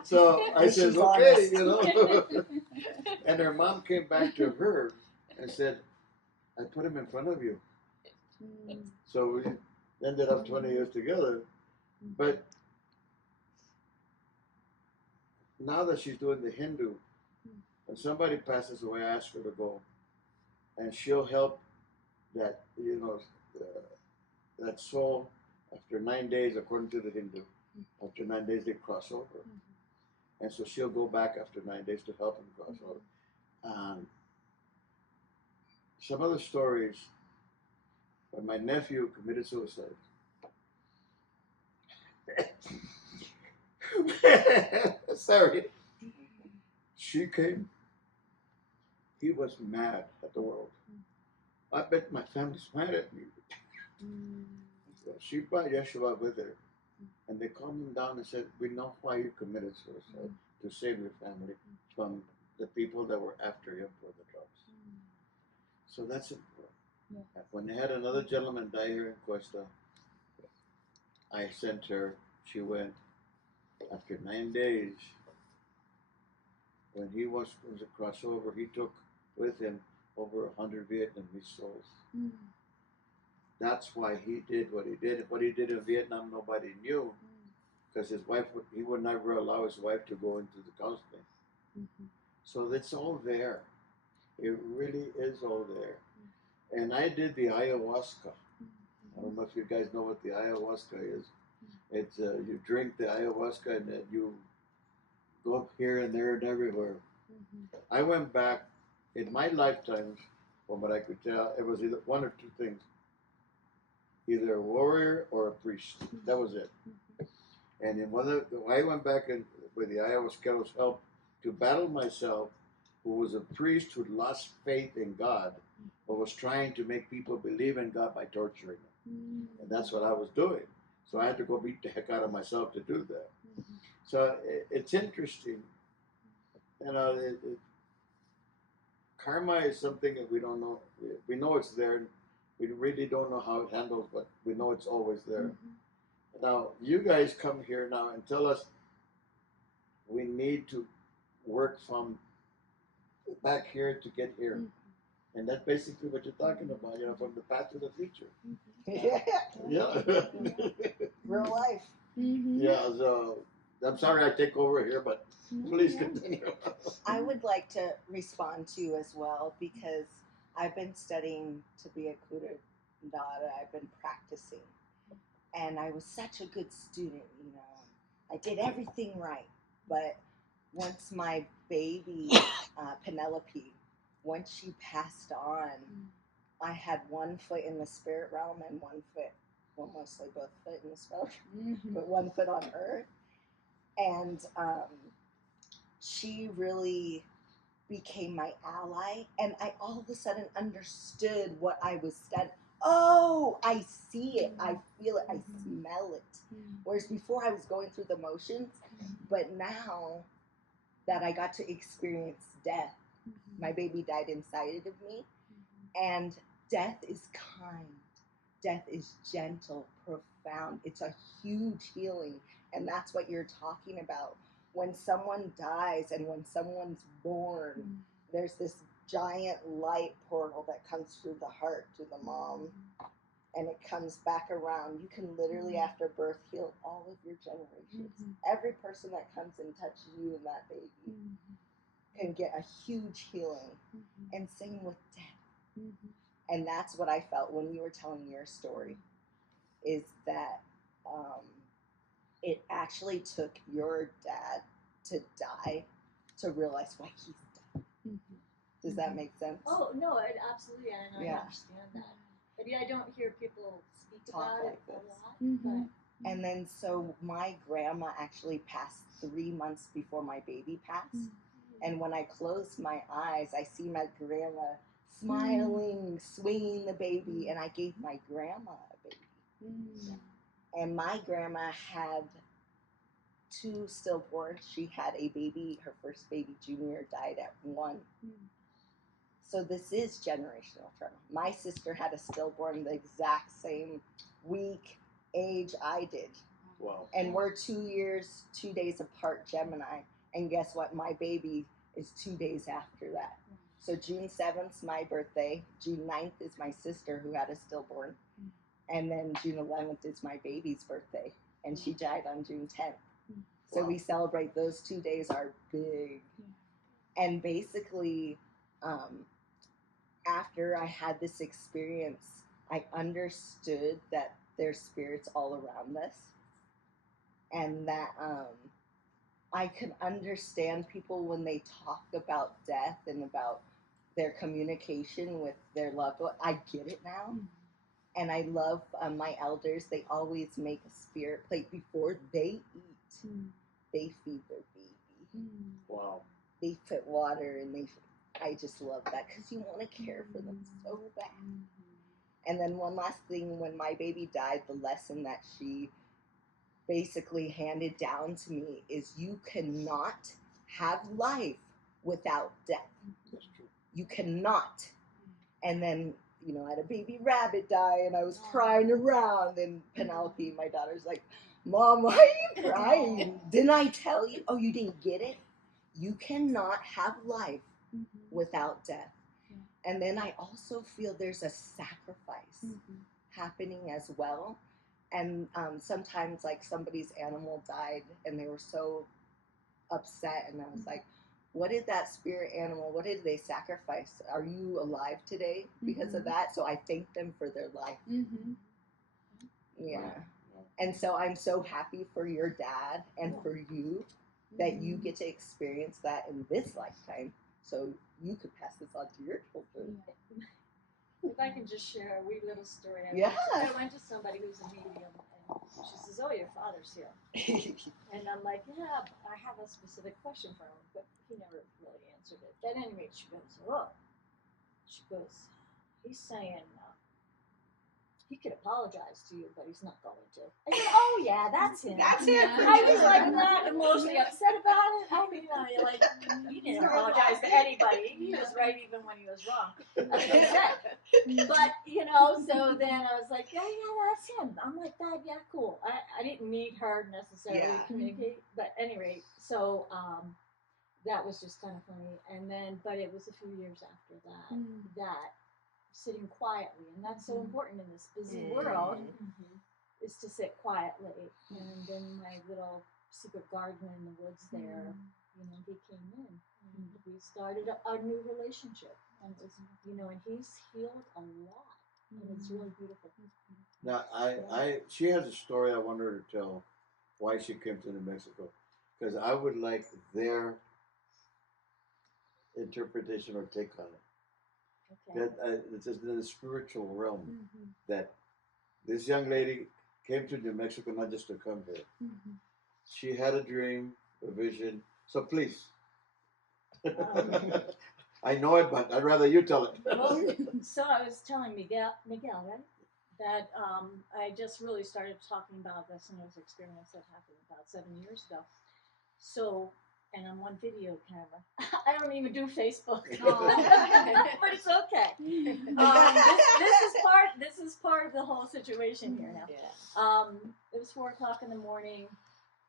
so I said, okay, And her mom came back to her and said, I put him in front of you. So we ended up 20 years together. But now that she's doing the Hindu, when somebody passes away, I ask her to go. And she'll help that, that soul after 9 days, according to the Hindu. After 9 days, they cross over. And so she'll go back after 9 days to help him cross over. Some other stories, when my nephew committed suicide. Sorry. She came. He was mad at the world. I bet my family's mad at me. So she brought Yeshua with her. And they calmed him down and said, we know why you committed suicide, to save your family from the people that were after him for the drugs. So that's it. When they had another gentleman die here in Cuesta, I sent her, she went. After 9 days, when he was a crossover, he took with him over 100 Vietnamese souls. That's why he did what he did. What he did in Vietnam, nobody knew, because his wife, he would never allow his wife to go into the counseling. So it's all there. It really is all there. And I did the ayahuasca. I don't know if you guys know what the ayahuasca is. It's you drink the ayahuasca and then you go up here and there and everywhere. I went back in my lifetimes, from what I could tell, it was either one or two things. Either a warrior or a priest. That was it. And in I went back and with the ayahuasca was help to battle myself, who was a priest who lost faith in God, but was trying to make people believe in God by torturing them. And that's what I was doing. So I had to go beat the heck out of myself to do that. So it's interesting. Karma is something that we don't know. We know it's there. We really don't know how it handles, but we know it's always there. Now, you guys come here now and tell us we need to work from back here to get here. And that's basically what you're talking about, from the past to the future. Yeah. Real life. Yeah, so I'm sorry I take over here, but please continue. I would like to respond to you as well, because I've been studying to be a curandera. I've been practicing. And I was such a good student, I did everything right. But once my baby, Penelope, once she passed on, I had 1 foot in the spirit realm and 1 foot, well, mostly both foot in the spirit, but 1 foot on earth. And she really became my ally. And I all of a sudden understood what I was studying. Oh, I see it. I feel it. I smell it. Whereas before I was going through the motions, but now that I got to experience death, my baby died inside of me, and death is kind. Death is gentle, profound. It's a huge healing, and that's what you're talking about. When someone dies and when someone's born, there's this giant light portal that comes through the heart to the mom, and it comes back around. You can literally, after birth, heal all of your generations. Every person that comes and touches you and that baby can get a huge healing. And same with death. And that's what I felt when you were telling your story, is that it actually took your dad to die to realize why he's dead. Mm-hmm. Does that make sense? Oh no, absolutely, and I Yeah. understand that. But yeah, I don't hear people speak Talk about like it this. a lot. Mm-hmm. And then so my grandma actually passed 3 months before my baby passed. And when I close my eyes, I see my grandma smiling, swinging the baby, and I gave my grandma a baby. And my grandma had 2 stillborns. She had a baby, her first baby, Junior, died at 1. So this is generational trauma. My sister had a stillborn the exact same week, age I did. Wow. And we're 2 years, 2 days apart, Gemini. And guess what? My baby is 2 days after that. So June 7th's my birthday. June 9th is my sister who had a stillborn. And then June 11th is my baby's birthday. And she died on June 10th. So Wow. we celebrate those 2 days are big. And basically, after I had this experience, I understood that there's spirits all around us. And that I could understand people when they talk about death and about their communication with their loved one. I get it now. And I love my elders. They always make a spirit plate before they eat. They feed their baby. Wow. They put water and I just love that because you want to care for them so bad. And then one last thing, when my baby died, the lesson that she basically handed down to me is you cannot have life without death. That's true. You cannot. And then, I had a baby rabbit die and I was crying around, and Penelope, my daughter's like, Mom, why are you crying? Didn't I tell you? Oh, you didn't get it? You cannot have life without death. And then I also feel there's a sacrifice happening as well. And sometimes, like, somebody's animal died and they were so upset, and I was like, what did that spirit animal, what did they sacrifice? Are you alive today because of that? So I thank them for their life. Yeah. Wow. And so I'm so happy for your dad and for you that you get to experience that in this lifetime, so you could pass this on to your children. If I can just share a wee little story. Yeah. I went to somebody who's a medium, and she says, "Oh, your father's here." And I'm like, "Yeah, I have a specific question for him," but he never really answered it. But anyway, she goes, "Oh," she goes, "He's saying he could apologize to you, but he's not going to." I said, "Oh yeah, that's him." That's him. I was like not emotionally upset about it. I mean, like he didn't apologize to anybody. He was right even when he was wrong. That's what he said. But so then I was like, yeah, that's him. I'm like, Dad, yeah, cool. I didn't need her necessarily to communicate, but anyway, so that was just kind of funny. And then, but it was a few years after that that sitting quietly, and that's so important in this busy world, is to sit quietly. And then my little secret garden in the woods there, he came in, and we started a new relationship, and it was, and he's healed a lot, and it's really beautiful. Now, she has a story I want her to tell why she came to New Mexico, because I would like their interpretation or take on it. Okay. That it's in the spiritual realm that this young lady came to New Mexico not just to come here. She had a dream, a vision. So please, I know it, but I'd rather you tell it. Well, so I was telling Miguel, right, that I just really started talking about this Singer's experience that happened about 7 years ago. So, and I'm on video camera. I don't even do Facebook, but it's okay. This is part of the whole situation here now. Yeah. It was 4 o'clock in the morning.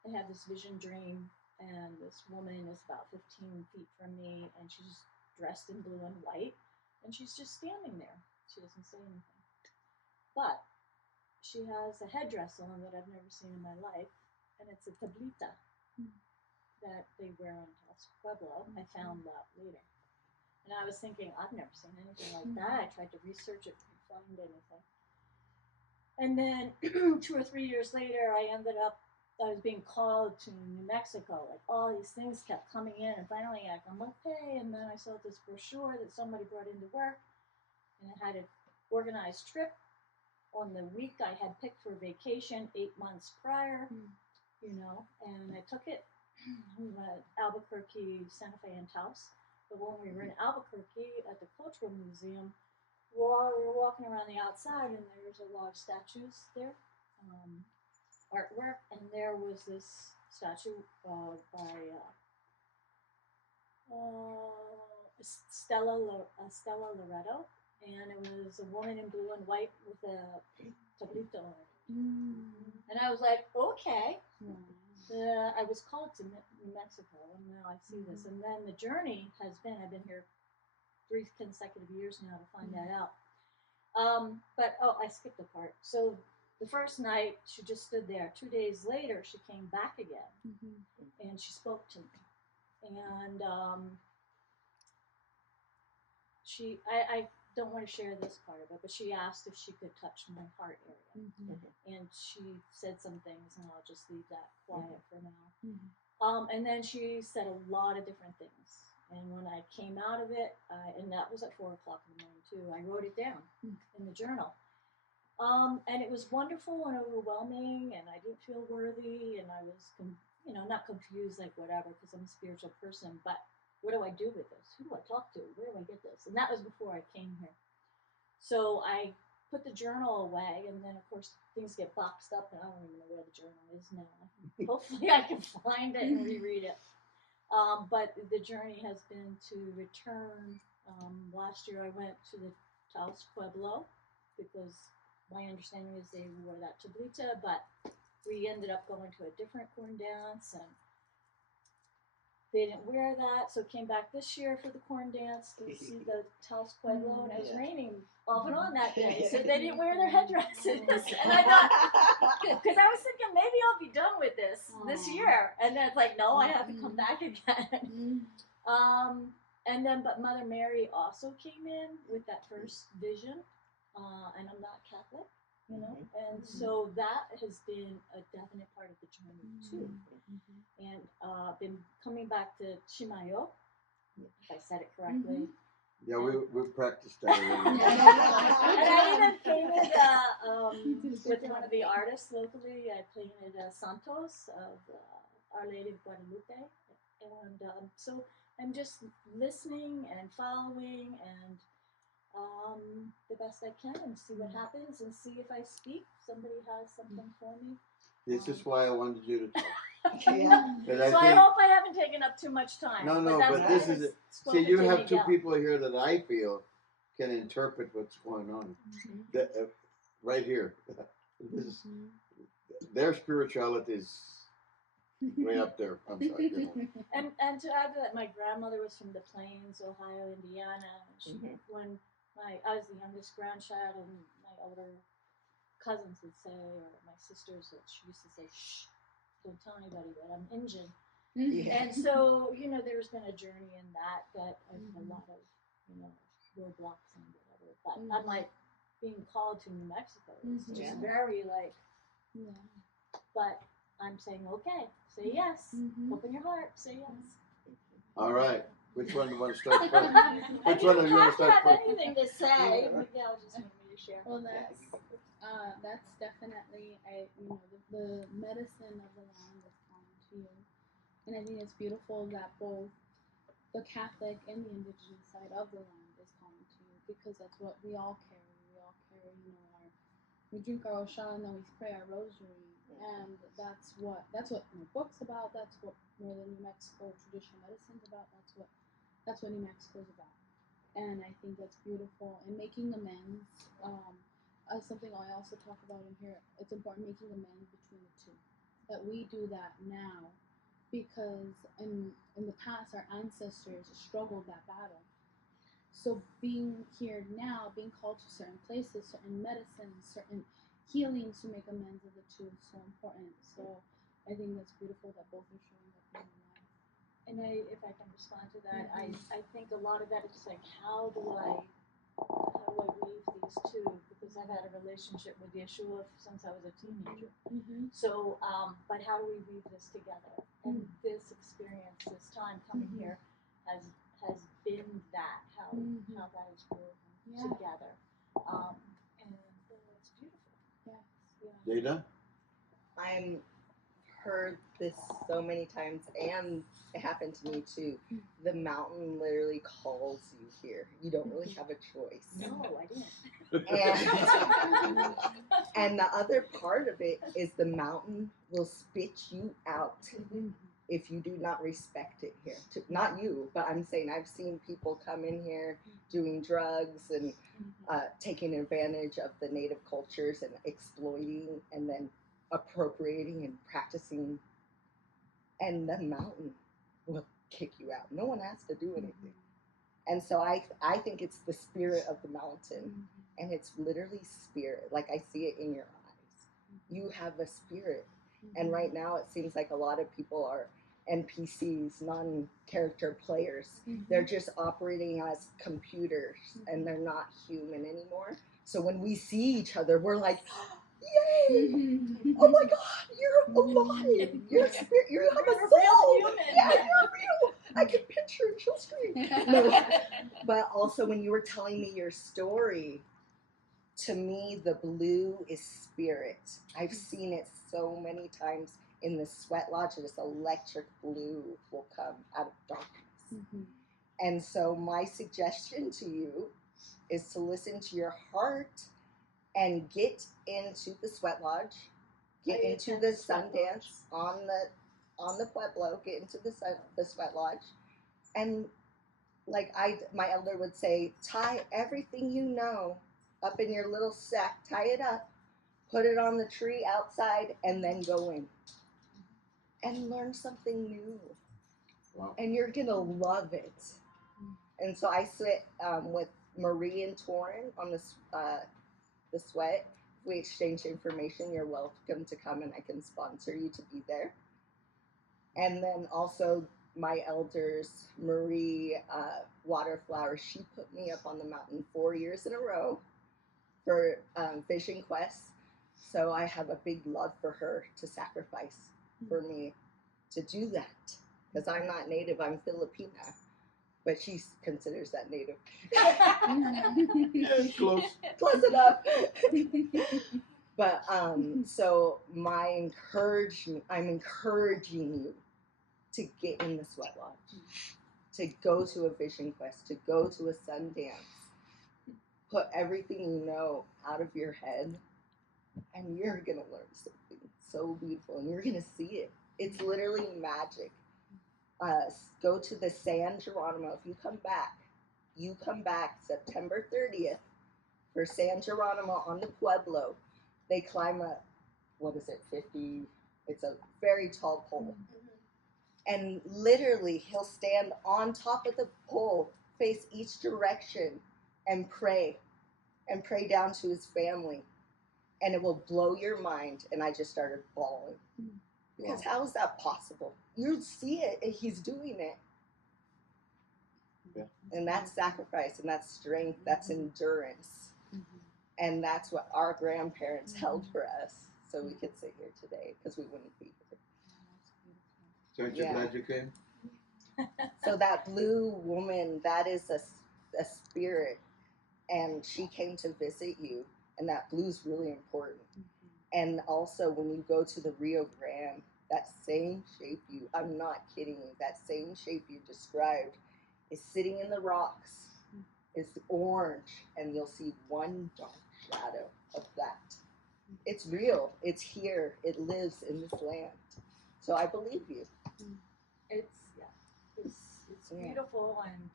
I had this vision dream, and this woman is about 15 feet from me, and she's dressed in blue and white, and she's just standing there. She doesn't say anything. But she has a headdress on that I've never seen in my life, and it's a tablita that they wear on House Pueblo. I found that later. And I was thinking, I've never seen anything like that. I tried to research it, couldn't find anything. And then 2 or 3 years later, I ended up I was being called to New Mexico. Like all these things kept coming in, and finally I'm okay. And then I saw this brochure that somebody brought into work, and it had an organized trip on the week I had picked for vacation 8 months prior, you know, and I took it. We went Albuquerque, Santa Fe, and Taos. But when we were in Albuquerque at the Cultural Museum, well, we were walking around the outside, and there was a lot of statues there, artwork, and there was this statue by Stella Loretto, and it was a woman in blue and white with a tablito on it. And I was like, okay. I was called to New Mexico, and now I see this. And then the journey has been, I've been here 3 consecutive years now to find that out. But I skipped a part. So the first night, she just stood there. 2 days later, she came back again, and she spoke to me. And I don't want to share this part of it, but she asked if she could touch my heart area. And she said some things, and I'll just leave that quiet for now. And then she said a lot of different things. And when I came out of it, and that was at 4 o'clock in the morning too, I wrote it down in the journal. And it was wonderful and overwhelming, and I didn't feel worthy, and I was, not confused, like whatever, because I'm a spiritual person, but what do I do with this? Who do I talk to? Where do I get this? And that was before I came here. So I put the journal away, and then, of course, things get boxed up, and I don't even know where the journal is now. Hopefully I can find it and reread it. But the journey has been to return. Last year I went to the Taos Pueblo, because my understanding is they wore that tablita, but we ended up going to a different corn dance, and they didn't wear that, so came back this year for the corn dance to see the Taos Pueblo, and it was raining off and on that day, so they didn't wear their headdresses. And I thought, because I was thinking maybe I'll be done with this year, and then it's like, no, I have to come back again. And then, but Mother Mary also came in with that first vision, and I'm not Catholic, and so that has been a definite part of the journey too. And been coming back to Chimayo, if I said it correctly. Yeah, we practiced that. And I even painted with one of the artists locally. I painted Santos of Our Lady of Guadalupe, and so I'm just listening and following and the best I can, and see what happens, and see if I speak. Somebody has something for me. This is why I wanted you to talk. So I hope I haven't taken up too much time. No, but this is it. See, you have 2 people here that I feel can interpret what's going on. Right here. This is, their spirituality is way up there. I'm sorry. And to add to that, my grandmother was from the Plains, Ohio, Indiana. She, when I was the youngest grandchild, and my older cousins would say, or my sisters, that she used to say, shh, don't tell anybody that I'm Indian. And so, there's been a journey in that I've had a lot of, roadblocks and whatever. But I'm like, being called to New Mexico is just very but I'm saying, okay, say yes. Open your heart, say yes. All right. Which one do you want to start first? Which one of you want to start first? Anything to say. Miguel just wanted me to share. Well, that's definitely the medicine of the land is calling to you, and I think it's beautiful that both the Catholic and the indigenous side of the land is calling to you, because that's what we all carry. We all carry, we drink our osha and then we pray our rosary, and that's what my book's about. That's what Northern New Mexico traditional medicine's about. That's what New Mexico's about, and I think that's beautiful. And making amends. Something I also talk about in here, it's important making amends between the two. That we do that now, because in the past our ancestors struggled that battle. So being here now, being called to certain places, certain medicines, certain healing to make amends of the two is so important. So I think that's beautiful that both are showing up in your life. And if I can respond to that, I think a lot of that is like, how do I weave these two? Because because I've had a relationship with Yeshua since I was a teenager. Mm-hmm. So, but how do we weave this together? And this experience, this time coming here, has been that how that is woven together, and it's beautiful. Yeah. Jada? I'm heard this so many times, and it happened to me too. The mountain literally calls you here. You don't really have a choice. No, I didn't. And the other part of it is the mountain will spit you out if you do not respect it here. Not you, but I'm saying I've seen people come in here doing drugs and taking advantage of the native cultures and exploiting and then appropriating and practicing, and the mountain will kick you out. No one has to do anything. And so I think it's the spirit of the mountain, and it's literally spirit. Like I see it in your eyes. You have a spirit. And right now it seems like a lot of people are NPCs, non-character players. They're just operating as computers, and they're not human anymore. So when we see each other, we're like, yay! Oh my God, you're alive! You're a spirit. You have a soul. Yeah, you're real. I can picture and chill scream. No, but also when you were telling me your story, to me the blue is spirit. I've seen it so many times in the sweat lodge. This electric blue will come out of darkness. And so my suggestion to you is to listen to your heart and get into the sweat lodge, get into the Sundance on the Pueblo, get into the sweat lodge, and like my elder would say, tie everything you know up in your little sack, tie it up, put it on the tree outside, and then go in and learn something new. Wow. And you're gonna love it. And so I sit with Marie and Torin on the sweat. If we exchange information, you're welcome to come, and I can sponsor you to be there. And then also my elders, Marie Waterflower, she put me up on the mountain 4 years in a row for Vision Quest. So I have a big love for her to sacrifice for me to do that. Because I'm not native, I'm Filipina. But she considers that native. Yeah, close. Close enough. But so I'm encouraging you to get in the sweat lodge, to go to a Vision Quest, to go to a Sundance. Put everything you know out of your head, and you're gonna learn something so beautiful, and you're gonna see it. It's literally magic. Go to the San Geronimo. If you come back September 30th for San Geronimo on the Pueblo. They climb up, 50? It's a very tall pole. And literally, he'll stand on top of the pole, face each direction, and pray down to his family. And it will blow your mind. And I just started bawling. Because how is that possible? You see it, and he's doing it. Yeah. And that's sacrifice, and that's strength, that's endurance. And that's what our grandparents held for us, so we could sit here today, because we wouldn't be here. So aren't you glad you came? So that blue woman, that is a spirit, and she came to visit you, and that blue's really important. And also, when you go to the Rio Grande, that same shape I'm not kidding you, that same shape you described is sitting in the rocks. It's orange, and you'll see one dark shadow of that. It's real. It's here. It lives in this land. So I believe you. It's beautiful, and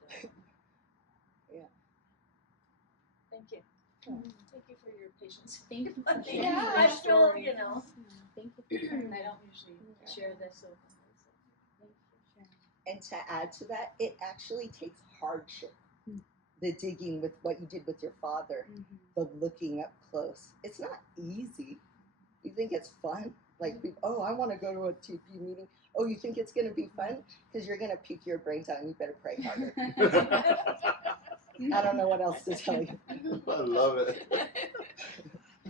thank you. Thank you for your patience. Thank you. Yeah, I feel, Thank you. I don't usually share this openly, so thank you for sharing. And to add to that, it actually takes hardship. The digging with what you did with your father, the looking up close. It's not easy. You think it's fun? Like, I want to go to a TP meeting. Oh, you think it's going to be fun? Because you're going to peek your brains out, and you better pray harder. I don't know what else to tell you. I love it.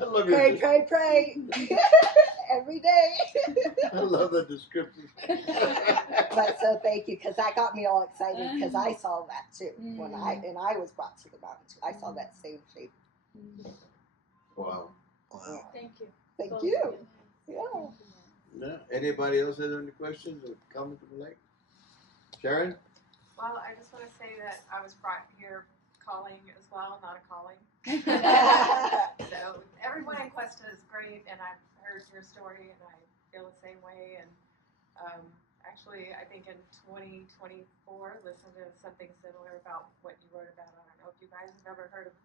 I love Pray, your, pray, pray. Every day. I love the description. But so thank you, because that got me all excited, because I saw that too when I was brought to the mountain too. I saw that same shape. Wow. Thank you. Thank Both you. of Yeah. Yeah. Anybody else have any questions or comments would like? Sharon? Well, I just want to say that I was brought here calling as well, not a calling. So everyone in Cuesta is great, and I've heard your story, and I feel the same way. And actually, I think in 2024, listened to something similar about what you wrote about. I don't know if you guys have ever heard of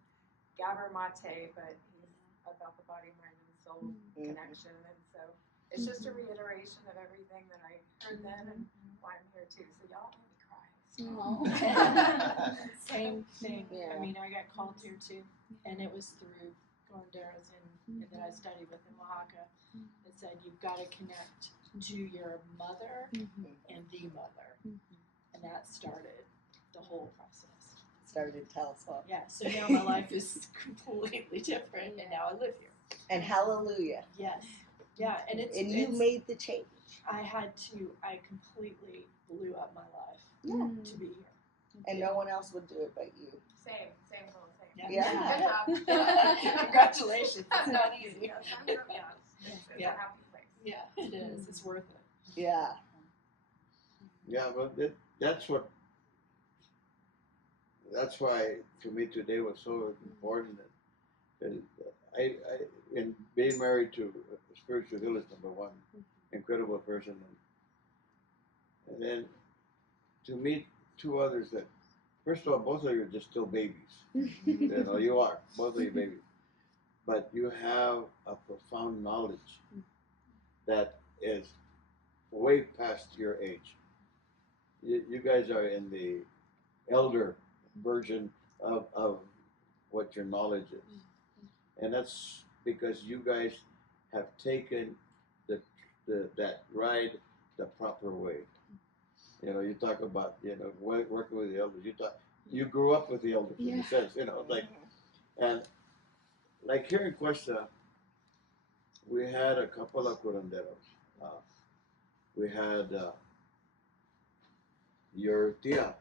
Gabor Mate, but he's about the body, mind, and soul connection. And so it's just a reiteration of everything that I heard then and why I'm here too. So y'all made me cry. Same thing. Yeah. I mean, I got called here too, and it was through Goranderos and that I studied with in Oaxaca. It said you've got to connect to your mother and the mother, and that started the whole process. Started to tell us all. Yeah. So now my life is completely different, and now I live here. And hallelujah. Yes. Yeah, and And you made the change. I completely blew up my life to be here. And no one else would do it but you. Same goal, same. Yeah. Good job. Congratulations. It's not easy. It's a happy place. Yeah, it is. It's worth it. Yeah. Yeah, but that's why to me today was so important. And I in being married to a spiritual healer is number one, incredible person, and then to meet two others that, first of all, both of you are just still babies. You know, you are both of you babies, but you have a profound knowledge that is way past your age. You guys are in the elder version of what your knowledge is. And that's because you guys have taken that ride the proper way. You know, you talk about, working with the elders. You grew up with the elders in a sense, and like here in Cuesta, we had a couple of curanderos. We had your tia,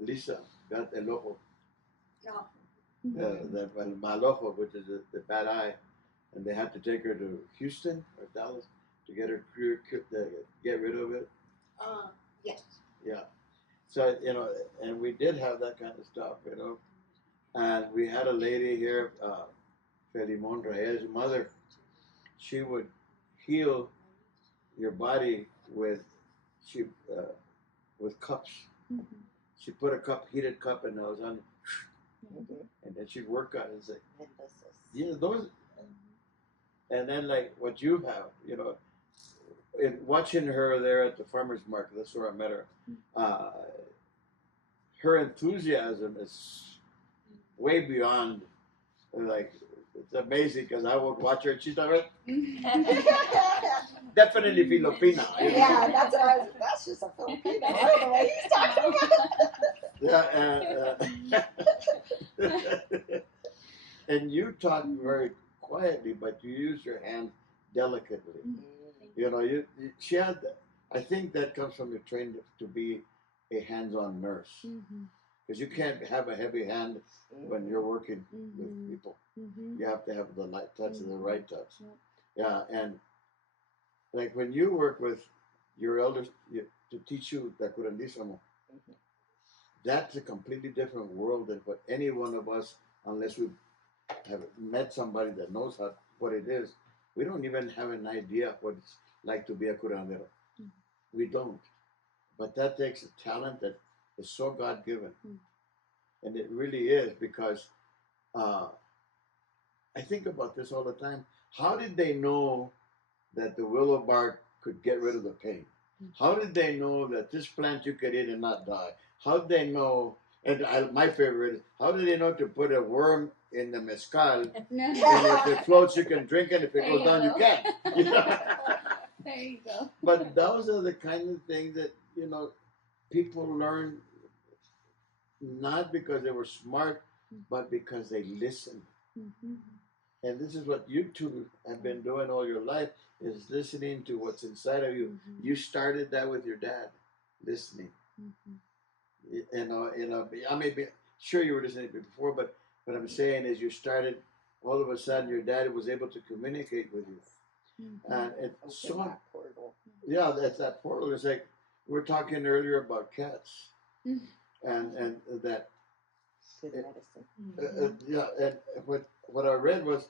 Lisa, got el ojo. The mal ojo, which is the bad eye, and they had to take her to Houston or Dallas to get her get rid of it. Yes. Yeah. So and we did have that kind of stuff, and we had a lady here, Felimon Reyes' mother. She would heal your body with cups. She put a heated cup in those on. And then she'd work on it and say, yeah, those. And then like what you have, in watching her there at the farmer's market, that's where I met her. Her enthusiasm is way beyond, like, it's amazing because I would watch her and she's like, definitely Filipina. Yeah, that's what that's just a Filipino. I don't know what he's talking about. Yeah, and you talk very quietly, but you use your hand delicately. She had. I think that comes from your training to be a hands-on nurse, because you can't have a heavy hand when you're working with people. You have to have the light touch and the right touch. Yeah, and like when you work with your elders to teach you the curandismo, that's a completely different world than what any one of us, unless we have met somebody that knows what it is, we don't even have an idea what it's like to be a curandero. We don't. But that takes a talent that is so God-given. And it really is, because I think about this all the time. How did they know that the willow bark could get rid of the pain? How did they know that this plant you could eat and not die? How did they know, and my favorite is, how did they know to put a worm in the mezcal, and if it floats you can drink it, if it goes down you can't. There you go. But those are the kind of things that, people learn, not because they were smart, but because they listened. And this is what you two have been doing all your life, is listening to what's inside of you. You started that with your dad, listening. I may be sure you were listening before, but what I'm saying is you started, all of a sudden your dad was able to communicate with you. And it's so, that portal. yeah, that's that portal. It's like, we were talking earlier about cats. And that, Good medicine. yeah, and what I read was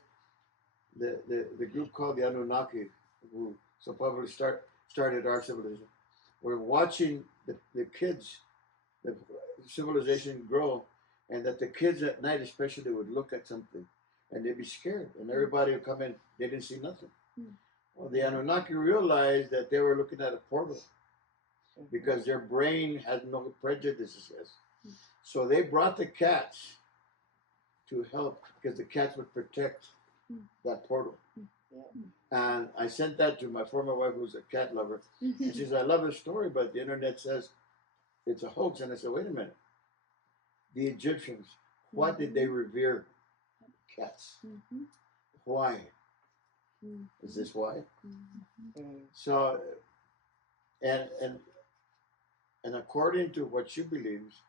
the group called the Anunnaki, who supposedly started our civilization, were watching the kids, the civilization grow, and that the kids at night especially would look at something and they'd be scared, and everybody would come in, they didn't see nothing. Well, the Anunnaki realized that they were looking at a portal because their brain had no prejudices. So they brought the cats to help, because the cats would protect that portal. And I sent that to my former wife, who's a cat lover. And she says, I love the story, but the internet says it's a hoax. And I said, wait a minute. The Egyptians, why did they revere cats? Why? Is this why? So, and according to what she believes,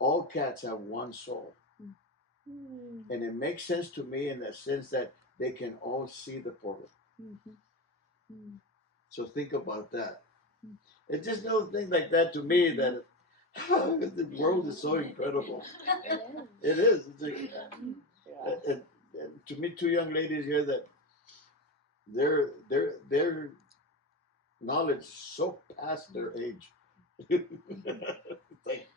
all cats have one soul. And it makes sense to me in the sense that they can all see the portal. So think about that. It's just little things like that to me that the world is so incredible. It is. It's like, and to meet two young ladies here that their knowledge so past their age. Like,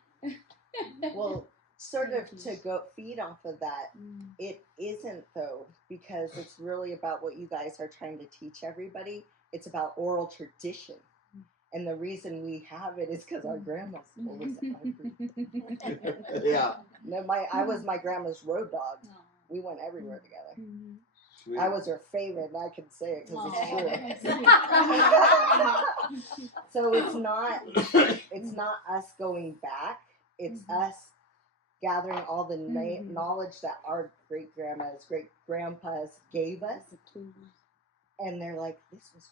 Well, sort of to go feed off of that, it isn't though, because it's really about what you guys are trying to teach everybody. It's about oral tradition. And the reason we have it is because our grandmas told us it. yeah. No, I was my grandma's road dog. We went everywhere together. Sweet. I was her favorite, and I can say it because it's true. So it's not us going back. It's us gathering all the knowledge that our great grandmas, great grandpas gave us, and they're like, "This was."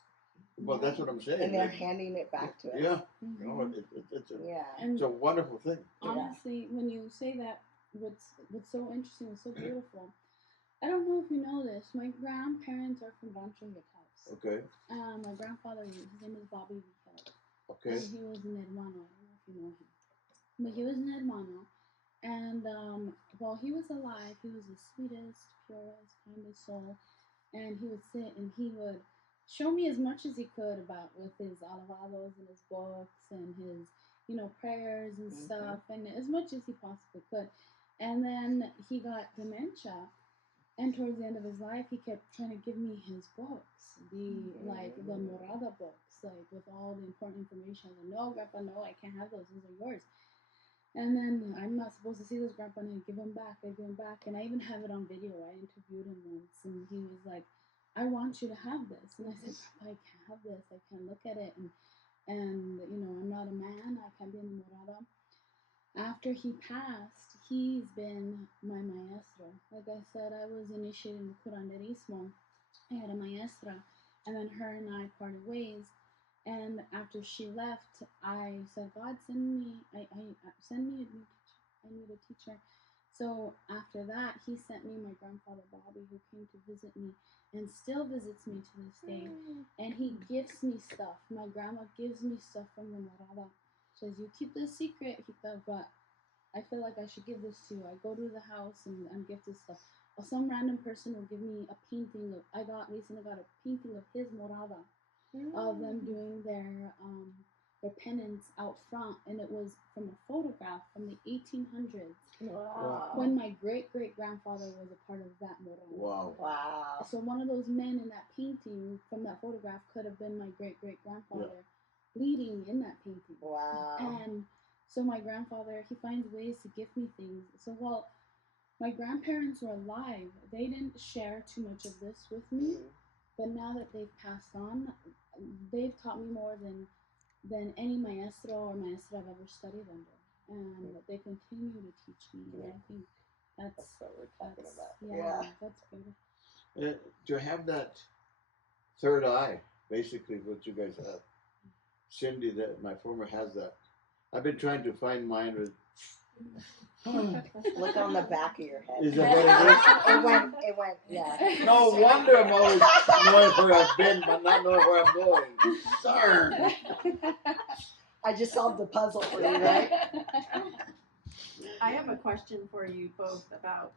Well, that's what I'm saying. And they're handing it back to us. Yeah. No, it's a wonderful thing. Honestly, when you say that, what's so interesting and so beautiful, I don't know if you know this, my grandparents are from Rancho Yacaus. Okay. My grandfather, his name is Bobby Vigil. Okay. And he was an hermano. I don't know if you know him. But he was an hermano. And while he was alive, he was the sweetest, purest, kindest soul. And he would sit and he would show me as much as he could about with his alabados and his books and his, prayers and stuff, and as much as he possibly could. And then he got dementia, and towards the end of his life, he kept trying to give me his books, the Morada books, like with all the important information. I said, no, Grandpa, no, I can't have those. Those are yours. And then I'm not supposed to see this, Grandpa, and I give him back. And I even have it on video. I interviewed him once, and he was like, I want you to have this. And I said, Grandpa, I can't have this. I can't look at it. And I'm not a man. I can't be in the Morada. After he passed, he's been my maestro. Like I said, I was initiated in the curanderismo. I had a maestra, and then her and I parted ways. And after she left, I said, God, send me a new teacher. I need a teacher. So after that, he sent me my grandfather Bobby, who came to visit me and still visits me to this day. And he gives me stuff. My grandma gives me stuff from the Morada. She says, you keep this secret, but I feel like I should give this to you. I go to the house and give this stuff. Or some random person will give me a painting I recently got a painting of his Morada, of them doing their penance out front, and it was from a photograph from the 1800s. Wow. When my great-great-grandfather was a part of that Morada. Wow. So one of those men in that painting from that photograph could have been my great-great-grandfather leading in that painting. Wow. And so my grandfather, he finds ways to give me things. So while my grandparents were alive, they didn't share too much of this with me. But now that they've passed on, they've taught me more than any maestro or maestra I've ever studied under. And they continue to teach me. And I think that's what we're talking about. Yeah, that's beautiful. To have that third eye, basically what you guys have. Cindy, that my former has that. I've been trying to find mine. With, Look on the back of your head. is that what It went, yeah. it is? No wonder I'm always knowing where I've been, but not knowing where I'm going. Darn. I just solved the puzzle for you, right? I have a question for you both about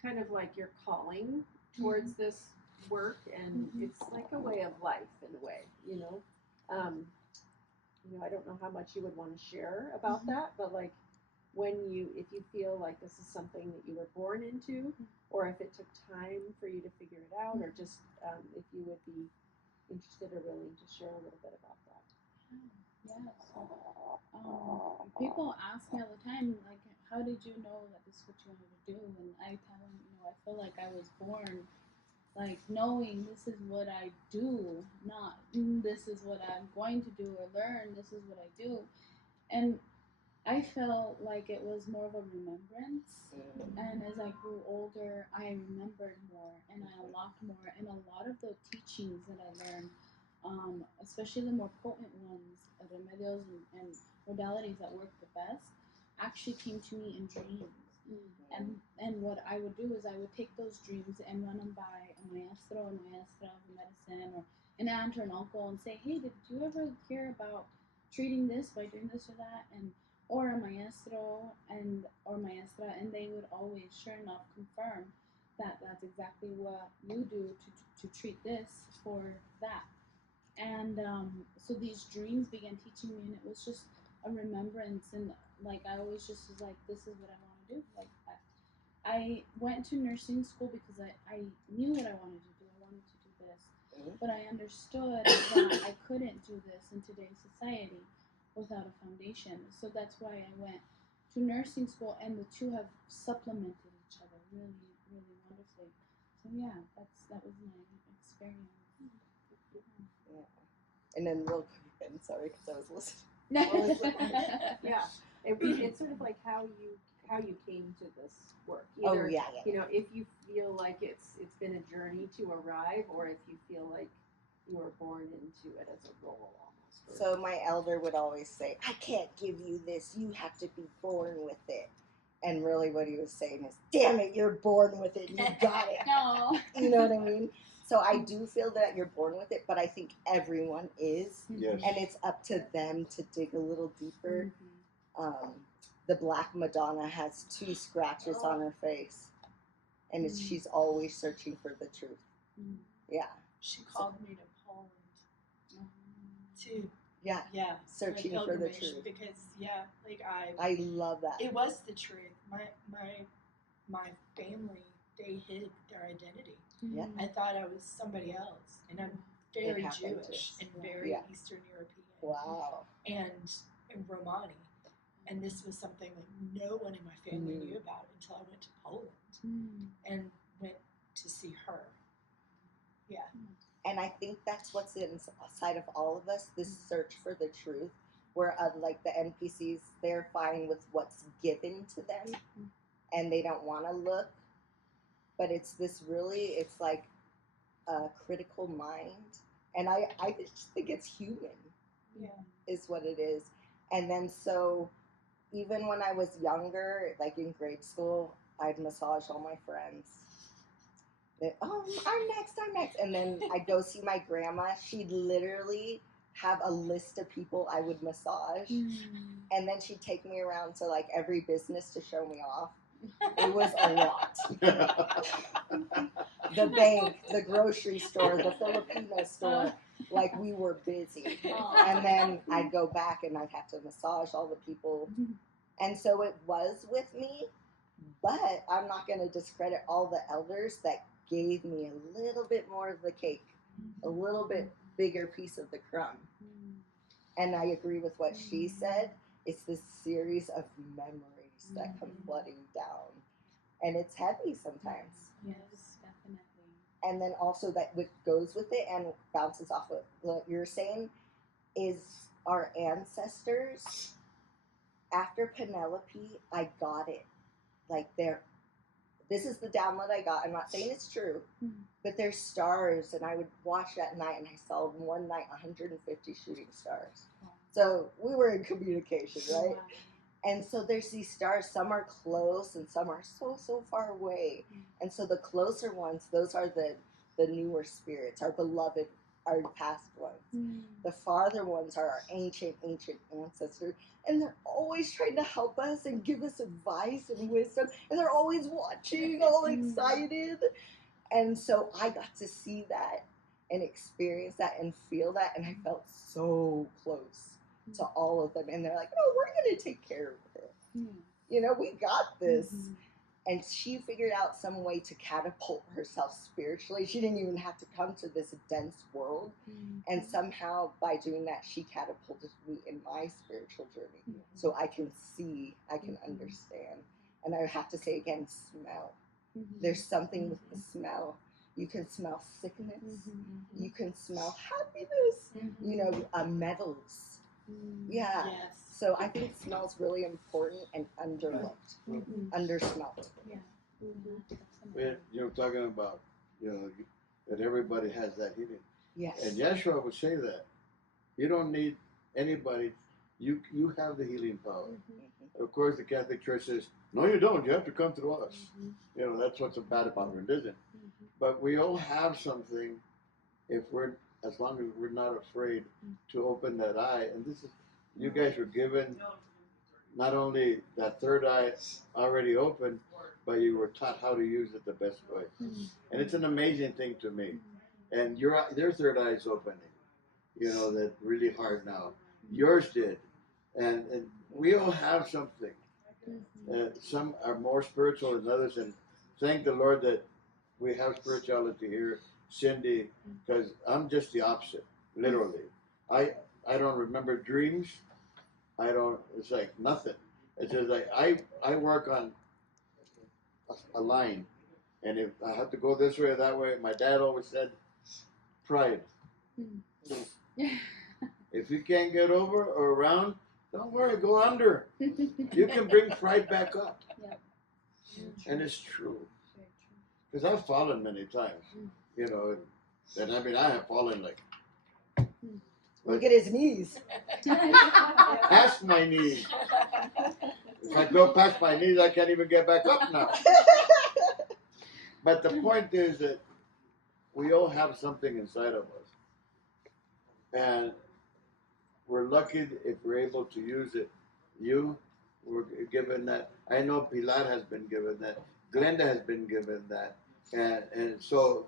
kind of like your calling towards this work, and it's like a way of life in a way, you know. I don't know how much you would want to share about that, but like if you feel like this is something that you were born into, or if it took time for you to figure it out, or just if you would be interested or willing to share a little bit about that. Yes. People ask me all the time, like, how did you know that this is what you wanted to do? And I tell them, I feel like I was born, like, knowing this is what I do, not this is what I'm going to do or learn, this is what I do. And I felt like it was more of a remembrance. And as I grew older, I remembered more and I unlocked more. And a lot of the teachings that I learned, especially the more potent ones, remedios and modalities that work the best, actually came to me in dreams. And what I would do is I would take those dreams and run them by a maestro or maestra of medicine or an aunt or an uncle and say, hey, did you ever hear about treating this by doing this or that? And or a maestro or maestra, and they would always, sure enough, confirm that that's exactly what you do to treat this for that. And so these dreams began teaching me, and it was just a remembrance. And like I always just was like, this is what I want to do. Like I went to nursing school because I knew what I wanted to do. I wanted to do this, but I understood that I couldn't do this in today's society without a foundation. So that's why I went to nursing school, and the two have supplemented each other really, really wonderfully. So yeah, that was my experience. Yeah. And then real quick, I'm sorry because I was listening. Yeah, it's sort of like how you came to this work. Either, yeah. If you feel like it's been a journey to arrive, or if you feel like you were born into it as a role almost. So my elder would always say, I can't give you this. You have to be born with it. And really what he was saying is, damn it, you're born with it. You got it. No. You know what I mean? So I do feel that you're born with it, but I think everyone is. Yes. And it's up to them to dig a little deeper. The Black Madonna has 2 scratches on her face. And she's always searching for the truth. Yeah. She called me to Poland to searching for the truth. Because I love that. It was the truth. My family, they hid their identity. Yeah. I thought I was somebody else, and I'm very Jewish and very Eastern European. Wow. And Romani, and this was something that no one in my family knew about until I went to Poland and went to see her. Yeah. And I think that's what's inside of all of us, this search for the truth, where like the NPCs, they're fine with what's given to them, and they don't want to look. But it's it's like a critical mind. And I just think it's human, is what it is. And then so even when I was younger, like in grade school, I'd massage all my friends. I'm next. And then I'd go see my grandma. She'd literally have a list of people I would massage. And then she'd take me around to like every business to show me off. It was a lot. The bank, the grocery store, the Filipino store, like we were busy. And then I'd go back and I'd have to massage all the people. And so it was with me, but I'm not going to discredit all the elders that gave me a little bit more of the cake, a little bit bigger piece of the crumb. And I agree with what she said. It's this series of memories that come flooding down. And it's heavy sometimes. Yes, definitely. And then also that what goes with it and bounces off of what you're saying is our ancestors. After Penelope, I got it. Like their this is the download I got. I'm not saying it's true, but there's stars, and I would watch at night, and I saw one night 150 shooting stars. So we were in communication, right? And so there's these stars. Some are close, and some are so far away. And so the closer ones, those are the newer spirits, our beloved, our past ones. The farther ones are our ancient ancestors. And they're always trying to help us and give us advice and wisdom. And they're always watching, all excited. And so I got to see that and experience that and feel that. And I felt so close to all of them. And they're like, oh, we're going to take care of it. You know, we got this. And she figured out some way to catapult herself spiritually. She didn't even have to come to this dense world. And somehow by doing that, she catapulted me in my spiritual journey. So I can see, I can understand. And I have to say again, smell. There's something with the smell. You can smell sickness. You can smell happiness. You know, metals. Yeah. Yes. So I think smell's really important and underlooked, undersmelt. You're talking about, you know, that everybody has that healing. Yes. And Yeshua would say that. You don't need anybody. You have the healing power. Of course, the Catholic Church says, no, you don't. You have to come through us. You know, that's what's so bad about religion. But we all have something as long as we're not afraid to open that eye. And this is, you guys were given not only that third eye already open, but you were taught how to use it the best way. And it's an amazing thing to me. And their third eye is opening, you know, that really hard now. Yours did. And we all have something. Some are more spiritual than others. And thank the Lord that we have spirituality here, Cindy, because I'm just the opposite, literally. I don't remember dreams. It's like nothing. It's just like, I work on a line. And if I have to go this way or that way, my dad always said, pride. If you can't get over or around, don't worry, go under. You can bring pride back up. And it's true. Because I've fallen many times, you know, and I mean, I have fallen like. Look at his knees. Past my knees. If I go past my knees, I can't even get back up now. But the point is that we all have something inside of us. And we're lucky if we're able to use it. You were given that. I know Pilar has been given that. Glenda has been given that. And so,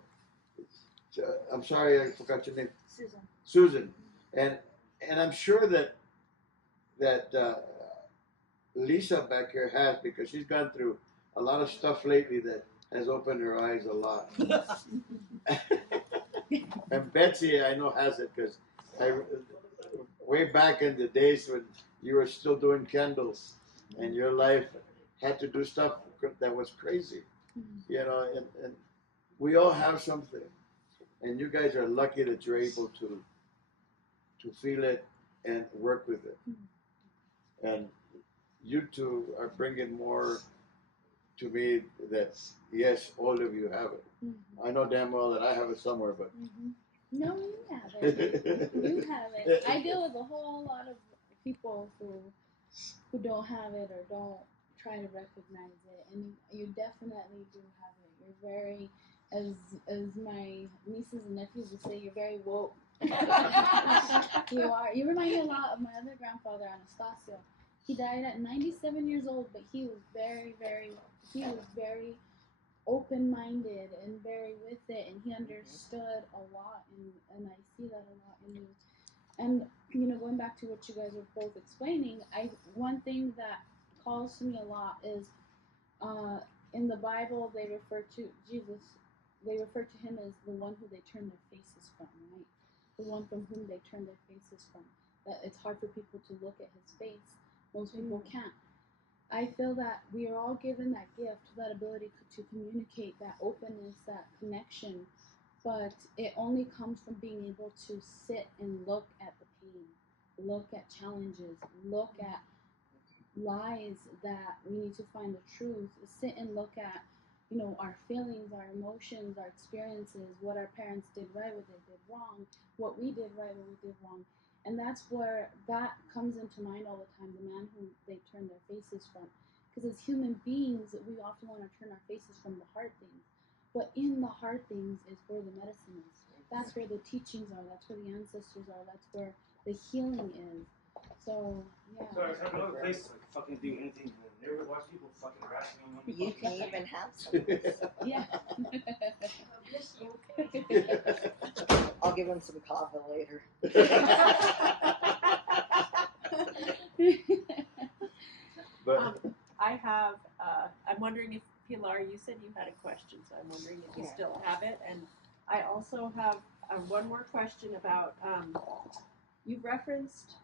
I'm sorry, I forgot your name. Susan. And I'm sure that Lisa back here has, because she's gone through a lot of stuff lately that has opened her eyes a lot. And Betsy, I know, has it, because way back in the days when you were still doing candles and your life had to do stuff that was crazy, you know, and we all have something. And you guys are lucky that you're able to feel it and work with it. And you two are bringing more to me that, yes, all of you have it. I know damn well that I have it somewhere, but. No, you have it. You have it. I deal with a whole lot of people who don't have it or don't try to recognize it, and you definitely do have it. You're very, as my nieces and nephews would say, you're very woke. You are. You remind me a lot of my other grandfather, Anastasio. He died at 97 years old, but he was very open-minded and very with it, and he understood a lot, and I see that a lot in you. And you know, going back to what you guys were both explaining, one thing that calls to me a lot is in the Bible they refer to Jesus. They refer to him as the one who they turn their faces from, right? The one from whom they turn their faces from. That it's hard for people to look at his face. Most people can't. I feel that we are all given that gift, that ability to communicate, that openness, that connection, but it only comes from being able to sit and look at the pain, look at challenges, look at lies that we need to find the truth, sit and look at, our feelings, our emotions, our experiences, what our parents did right, what they did wrong, what we did right, what we did wrong. And that's where that comes into mind all the time, the man who they turn their faces from. Because as human beings, we often want to turn our faces from the hard things. But in the hard things is where the medicine is. That's where the teachings are. That's where the ancestors are. That's where the healing is. So, yeah. So I have no place to fucking do anything. You ever watch people fucking harassing on me? You can even have some. Yeah. I'll give him some kava later. But I have, I'm wondering if, Pilar, you said you had a question, so I'm wondering if you still have it. And I also have one more question about, you've referenced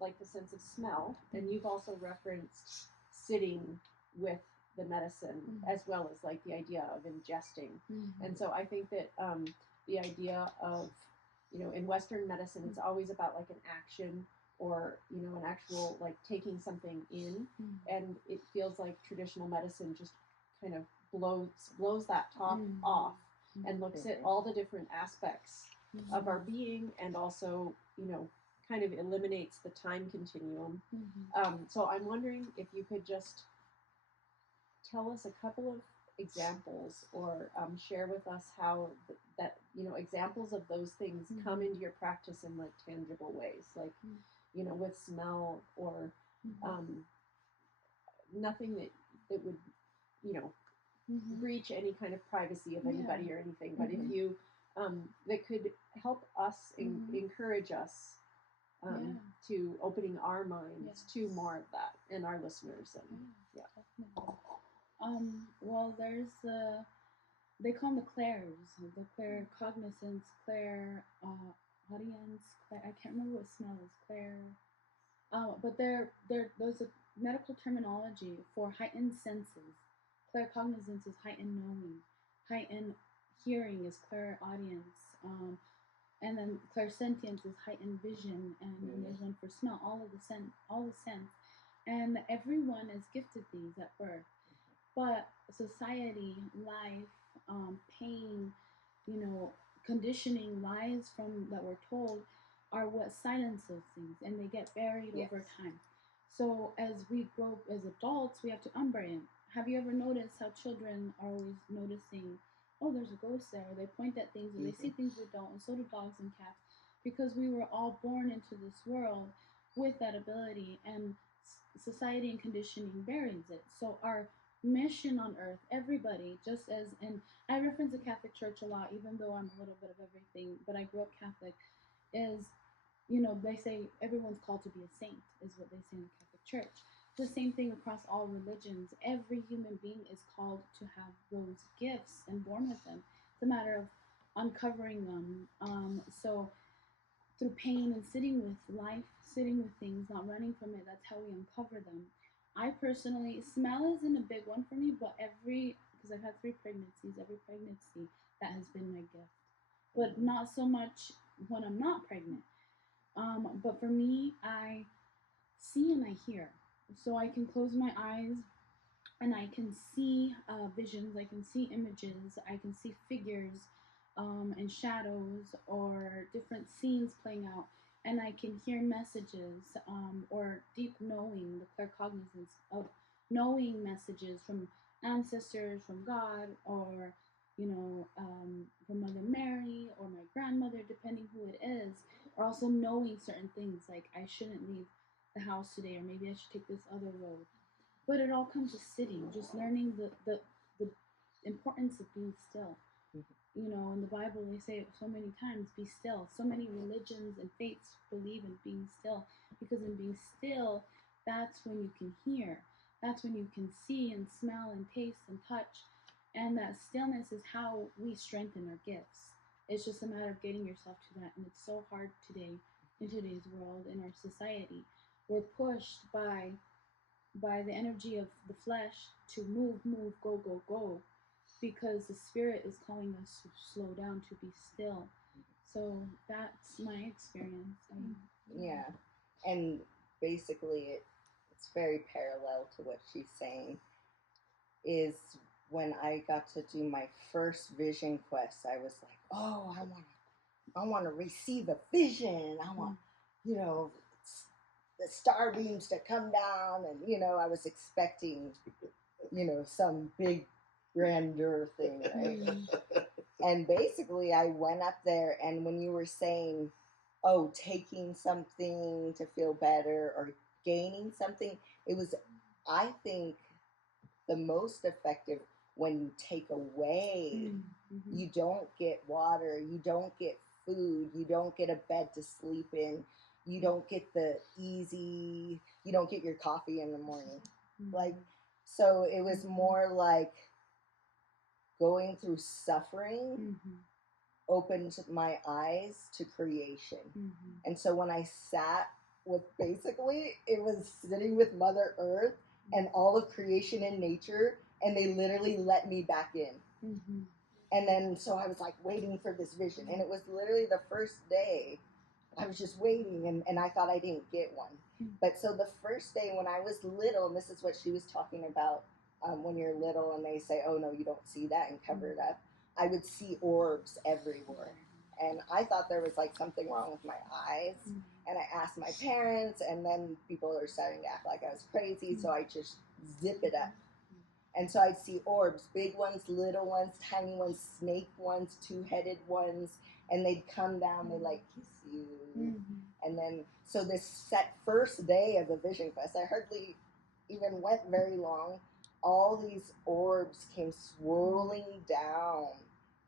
like the sense of smell, and you've also referenced sitting with the medicine as well as like the idea of ingesting. And so I think that the idea of, in Western medicine, it's always about like an action or, an actual like taking something in. And it feels like traditional medicine just kind of blows that top off and looks at all the different aspects of our being, and also, kind of eliminates the time continuum. So I'm wondering if you could just tell us a couple of examples, or share with us how that examples of those things come into your practice in like tangible ways, like with smell, or nothing that would breach any kind of privacy of anybody or anything, but if you that could help us encourage us to opening our minds to more of that, and our listeners. And definitely. Well, there's they call them the clairs, the clair cognizance, clair audience, clair, I can't remember what smell is, clair. But there's a medical terminology for heightened senses. Claircognizance is heightened knowing. Heightened hearing is clairaudience. And then clairsentience is heightened vision. And then there's one for smell. All the sense. And everyone is gifted these at birth. But society, life, pain, conditioning, lies from that we're told are what silence those things, and they get buried over time. So as we grow as adults, we have to unbury them. Have you ever noticed how children are always noticing, oh, there's a ghost there, or they point at things, or they see things we don't, and so do dogs and cats, because we were all born into this world with that ability, and society and conditioning buries it. So our mission on earth, everybody, just as, and I reference the Catholic Church a lot, even though I'm a little bit of everything, but I grew up Catholic, is, they say everyone's called to be a saint, is what they say in the Catholic Church. The same thing across all religions. Every human being is called to have those gifts and born with them. It's a matter of uncovering them. So through pain and sitting with life, sitting with things, not running from it, that's how we uncover them. I personally, smell isn't a big one for me, but because I've had 3 pregnancies, every pregnancy, that has been my gift. But not so much when I'm not pregnant. But for me, I see and I hear. So I can close my eyes and I can see visions, I can see images, I can see figures and shadows or different scenes playing out, and I can hear messages or deep knowing, the claircognizance of knowing messages from ancestors, from God, or from Mother Mary or my grandmother, depending who it is, or also knowing certain things like I shouldn't leave the house today, or maybe I should take this other road. But it all comes to sitting, just learning the importance of being still. In the Bible they say it so many times, be still. So many religions and faiths believe in being still, because in being still, that's when you can hear. That's when you can see and smell and taste and touch. And that stillness is how we strengthen our gifts. It's just a matter of getting yourself to that. And it's so hard today, in today's world, in our society. We're pushed by the energy of the flesh to move, go, go, go, because the spirit is calling us to slow down, to be still. So that's my experience. Yeah, and basically it's very parallel to what she's saying, is when I got to do my first vision quest, I was like, oh, I want to receive a vision. I want, you know, the star beams to come down, and you know, I was expecting, you know, some big grandeur thing, right? And basically, I went up there, and when you were saying, oh, taking something to feel better or gaining something, it was, I think, the most effective when you take away. You don't get water, you don't get food, you don't get a bed to sleep in, you don't get you don't get your coffee in the morning. Like, so it was more like going through suffering opened my eyes to creation. And so when I sat with, basically, it was sitting with Mother Earth and all of creation and nature, and they literally let me back in. And then, so I was like waiting for this vision, and it was literally the first day. I was just waiting, and I thought I didn't get one. But so the first day when I was little, and this is what she was talking about, when you're little and they say, oh no, you don't see that, and cover it up. I would see orbs everywhere. And I thought there was like something wrong with my eyes. And I asked my parents, and then people are starting to act like I was crazy, so I just zip it up. And so I'd see orbs, big ones, little ones, tiny ones, snake ones, two-headed ones, and they'd come down, they'd like kiss you. And then, so this first day of the vision quest, I hardly even went very long. All these orbs came swirling down.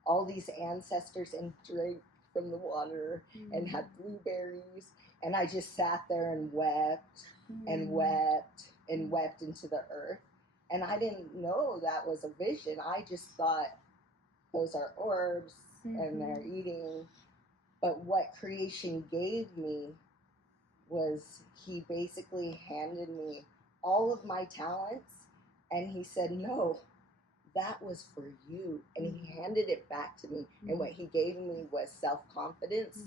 All these ancestors and drank from the water and had blueberries. And I just sat there and wept and wept and wept into the earth. And I didn't know that was a vision. I just thought those are orbs and they're eating. But what creation gave me was, he basically handed me all of my talents, and he said, no, that was for you. And he handed it back to me. And what he gave me was self-confidence.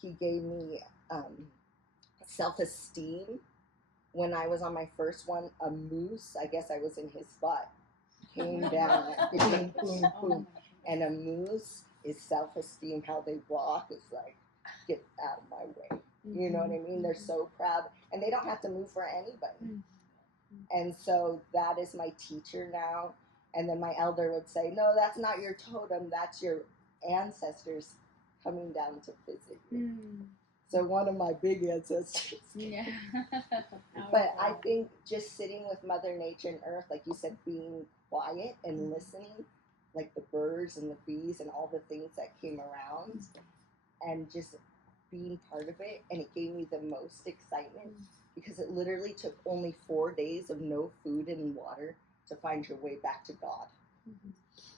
He gave me self-esteem. When I was on my first one, a moose, I guess I was in his spot, came down, boom, boom, boom. And a moose is self-esteem. How they walk is like, get out of my way. You know what I mean? They're so proud. And they don't have to move for anybody. And so that is my teacher now. And then my elder would say, no, that's not your totem. That's your ancestors coming down to visit you. So one of my big ancestors. But I think just sitting with Mother Nature and Earth, like you said, being quiet and listening, like the birds and the bees and all the things that came around, and just being part of it, and it gave me the most excitement, because it literally took only 4 days of no food and water to find your way back to God.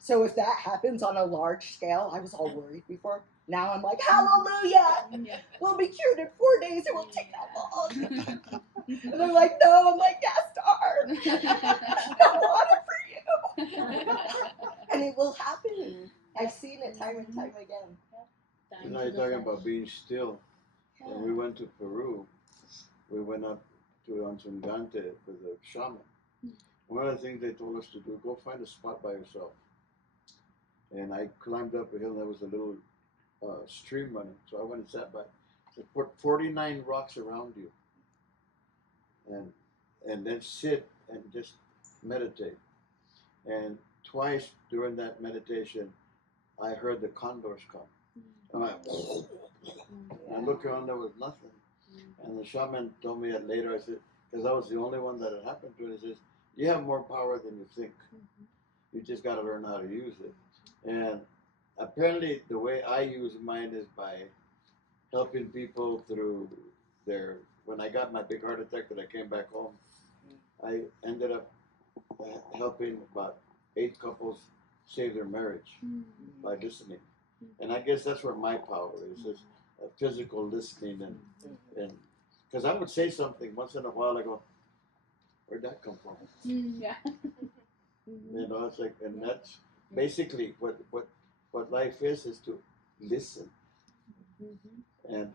So if that happens on a large scale, I was all worried before. Now I'm like, hallelujah! We'll be cured in 4 days. It won't take that long. And they're like, no. I'm like, yes, Star. I want it for you. And it will happen. I've seen it time and time again. You know, you're talking about being still. When we went to Peru, we went up to Anzungante with a shaman. One of the things they told us to do, go find a spot by yourself. And I climbed up a hill, and there was a little stream running. So I went and sat by. They put 49 rocks around you. And then sit and just meditate. And twice during that meditation, I heard the condors come. And I looked around, there was nothing. And the shaman told me that later. I said, because I was the only one that it happened to. And he says, you have more power than you think. You just got to learn how to use it. And apparently the way I use mine is by helping people through when I got my big heart attack that I came back home, I ended up helping about 8 couples save their marriage by listening. And I guess that's where my power is physical listening. And because I would say something once in a while, I go, where'd that come from? Yeah. You know, it's like, and that's basically what life is to listen. And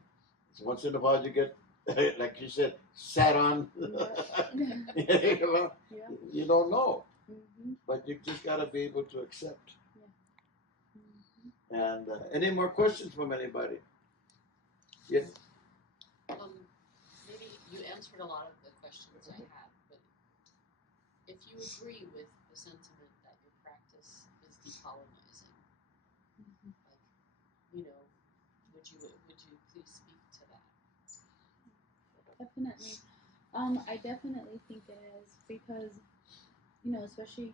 once in a while you get, like you said, sat on. You don't know. but you just got to be able to accept. Yeah. And any more questions from anybody? Yes. Maybe you answered a lot of the questions I had, but if you agree with the sentiment that your practice is decolonizing, like, you know, would you please speak to that? Definitely. I definitely think it is because, especially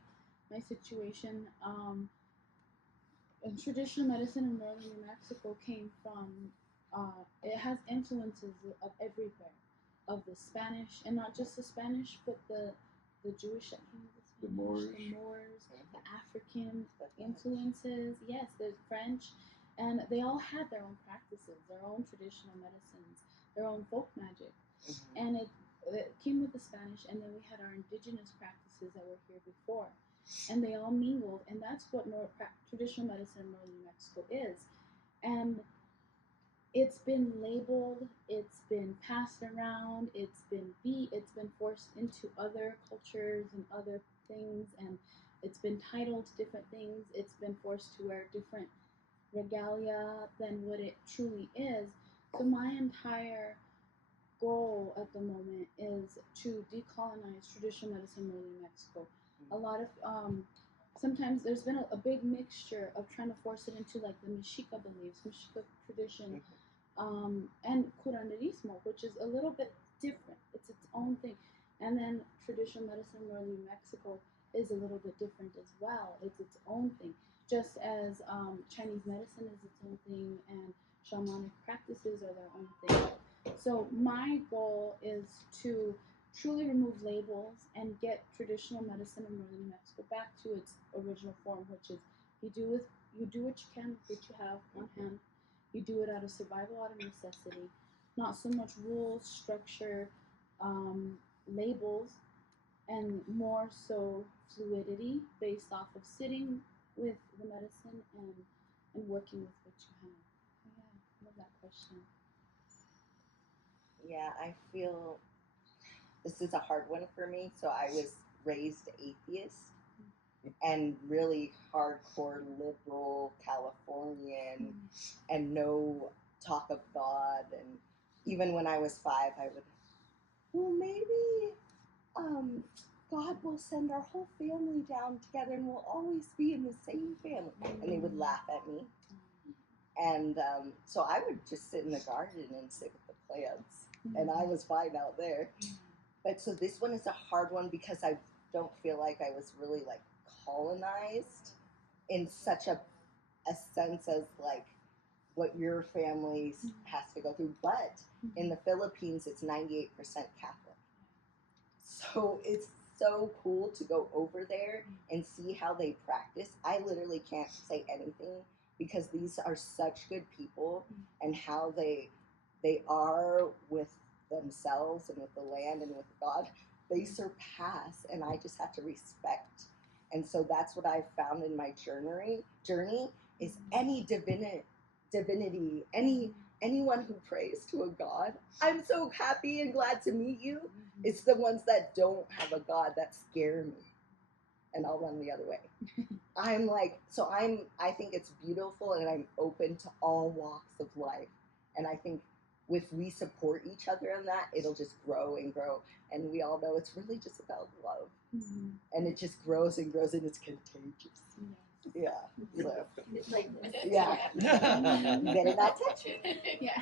my situation, traditional medicine in northern New Mexico came from, it has influences of everywhere, of the Spanish, and not just the Spanish, but the Jewish that came with the Spanish, the Moors, the African influences, yes, the French, and they all had their own practices, their own traditional medicines, their own folk magic, and it came with the Spanish, and then we had our indigenous practices that were here before, and they all mingled, and that's what traditional medicine in northern New Mexico is, and it's been labeled, it's been passed around, it's been forced into other cultures and other things, and it's been titled different things, it's been forced to wear different regalia than what it truly is. So my entire goal at the moment is to decolonize traditional medicine in northern New Mexico. A lot of sometimes there's been a big mixture of trying to force it into like the Mexica beliefs, Mexica tradition, and curanderismo, which is a little bit different. It's its own thing. And then traditional medicine in northern New Mexico is a little bit different as well. It's its own thing. Just as Chinese medicine is its own thing and shamanic practices are their own thing. So my goal is to truly remove labels and get traditional medicine in northern New Mexico back to its original form, which is you do what you can with what you have on hand. You do it out of survival, out of necessity, not so much rules, structure, labels, and more so fluidity based off of sitting with the medicine and working with what you have. Yeah, I love that question. Yeah, I feel this is a hard one for me. So I was raised atheist and really hardcore liberal Californian and no talk of God. And even when I was 5, I would, well, maybe God will send our whole family down together and we'll always be in the same family. And they would laugh at me. And so I would just sit in the garden and sit with the plants. And I was fine out there. But so this one is a hard one because I don't feel like I was really like colonized in such a sense as like what your family has to go through. But in the Philippines, it's 98% Catholic. So it's so cool to go over there and see how they practice. I literally can't say anything because these are such good people and how they are with themselves and with the land and with God. They surpass, and I just have to respect. And so that's what I've found in my journey is any divinity, anyone who prays to a God. I'm so happy and glad to meet you. It's the ones that don't have a God that scare me, and I'll run the other way. I think it's beautiful, and I'm open to all walks of life. And I think if we support each other in that, it'll just grow and grow. And we all know it's really just about love. And it just grows and grows, and it's contagious. Yeah. So, It's like, yeah. You better not touch it. Yeah.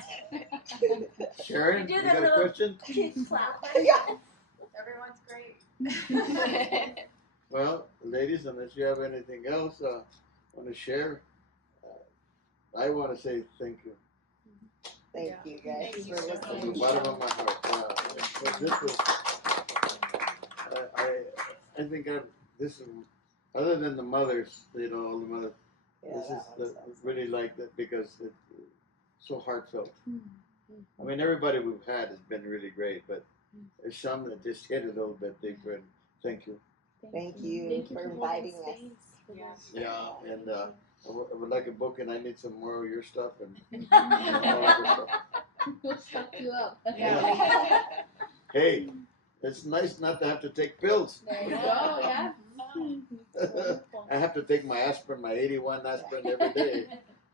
Sharon, you got a question? kids clap. Yeah. Everyone's great. Well, ladies, unless you have anything else want to share, I want to say thank you. Thank you guys Thank you for so listening. From the bottom of my heart. This was, I think this is, other than the mothers, all the mothers, this is really like that because it's so heartfelt. I mean, everybody we've had has been really great, but there's some that just hit a little bit deeper. And thank you. Thank you for inviting us. Yeah, and I would like a book, and I need some more of your stuff and all of your stuff. We'll suck you up. Hey, it's nice not to have to take pills. There you go, yeah. Wonderful. I have to take my aspirin, my 81 aspirin every day.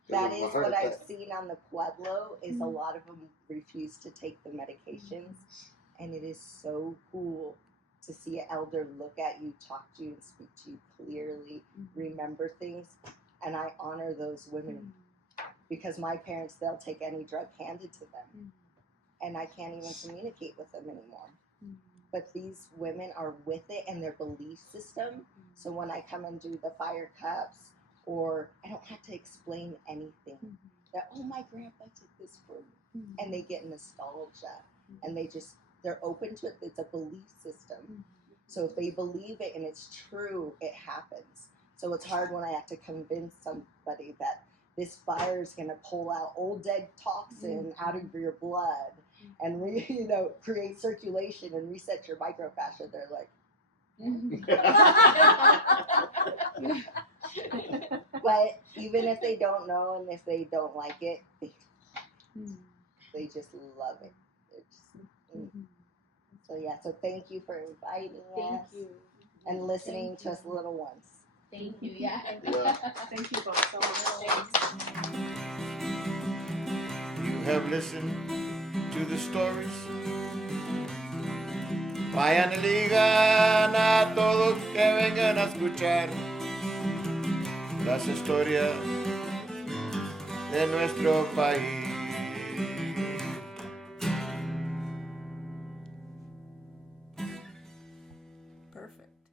That Because of is a heart what I've attack. seen on the Pueblo is a lot of them refuse to take the medications, and it is so cool to see an elder look at you, talk to you, and speak to you clearly, remember things, and I honor those women because my parents, they'll take any drug handed to them, and I can't even communicate with them anymore. But these women are with it and their belief system. So when I come and do the fire cups, or I don't have to explain anything. That, oh, my grandpa did this for me. And they get nostalgia. And they're open to it. It's a belief system. So if they believe it and it's true, it happens. So it's hard when I have to convince somebody that this fire is going to pull out old dead toxin out of your blood and create circulation and reset your microfascia. They're like, but even if they don't know and if they don't like it, they just love it. So yeah, so thank you for inviting us. Thank you. And listening to us little ones. Thank you. Yeah. Thank you both so much. Thanks. You have listened to the stories. Vayan y digan a todos que vengan a escuchar las historias de nuestro país. Perfect.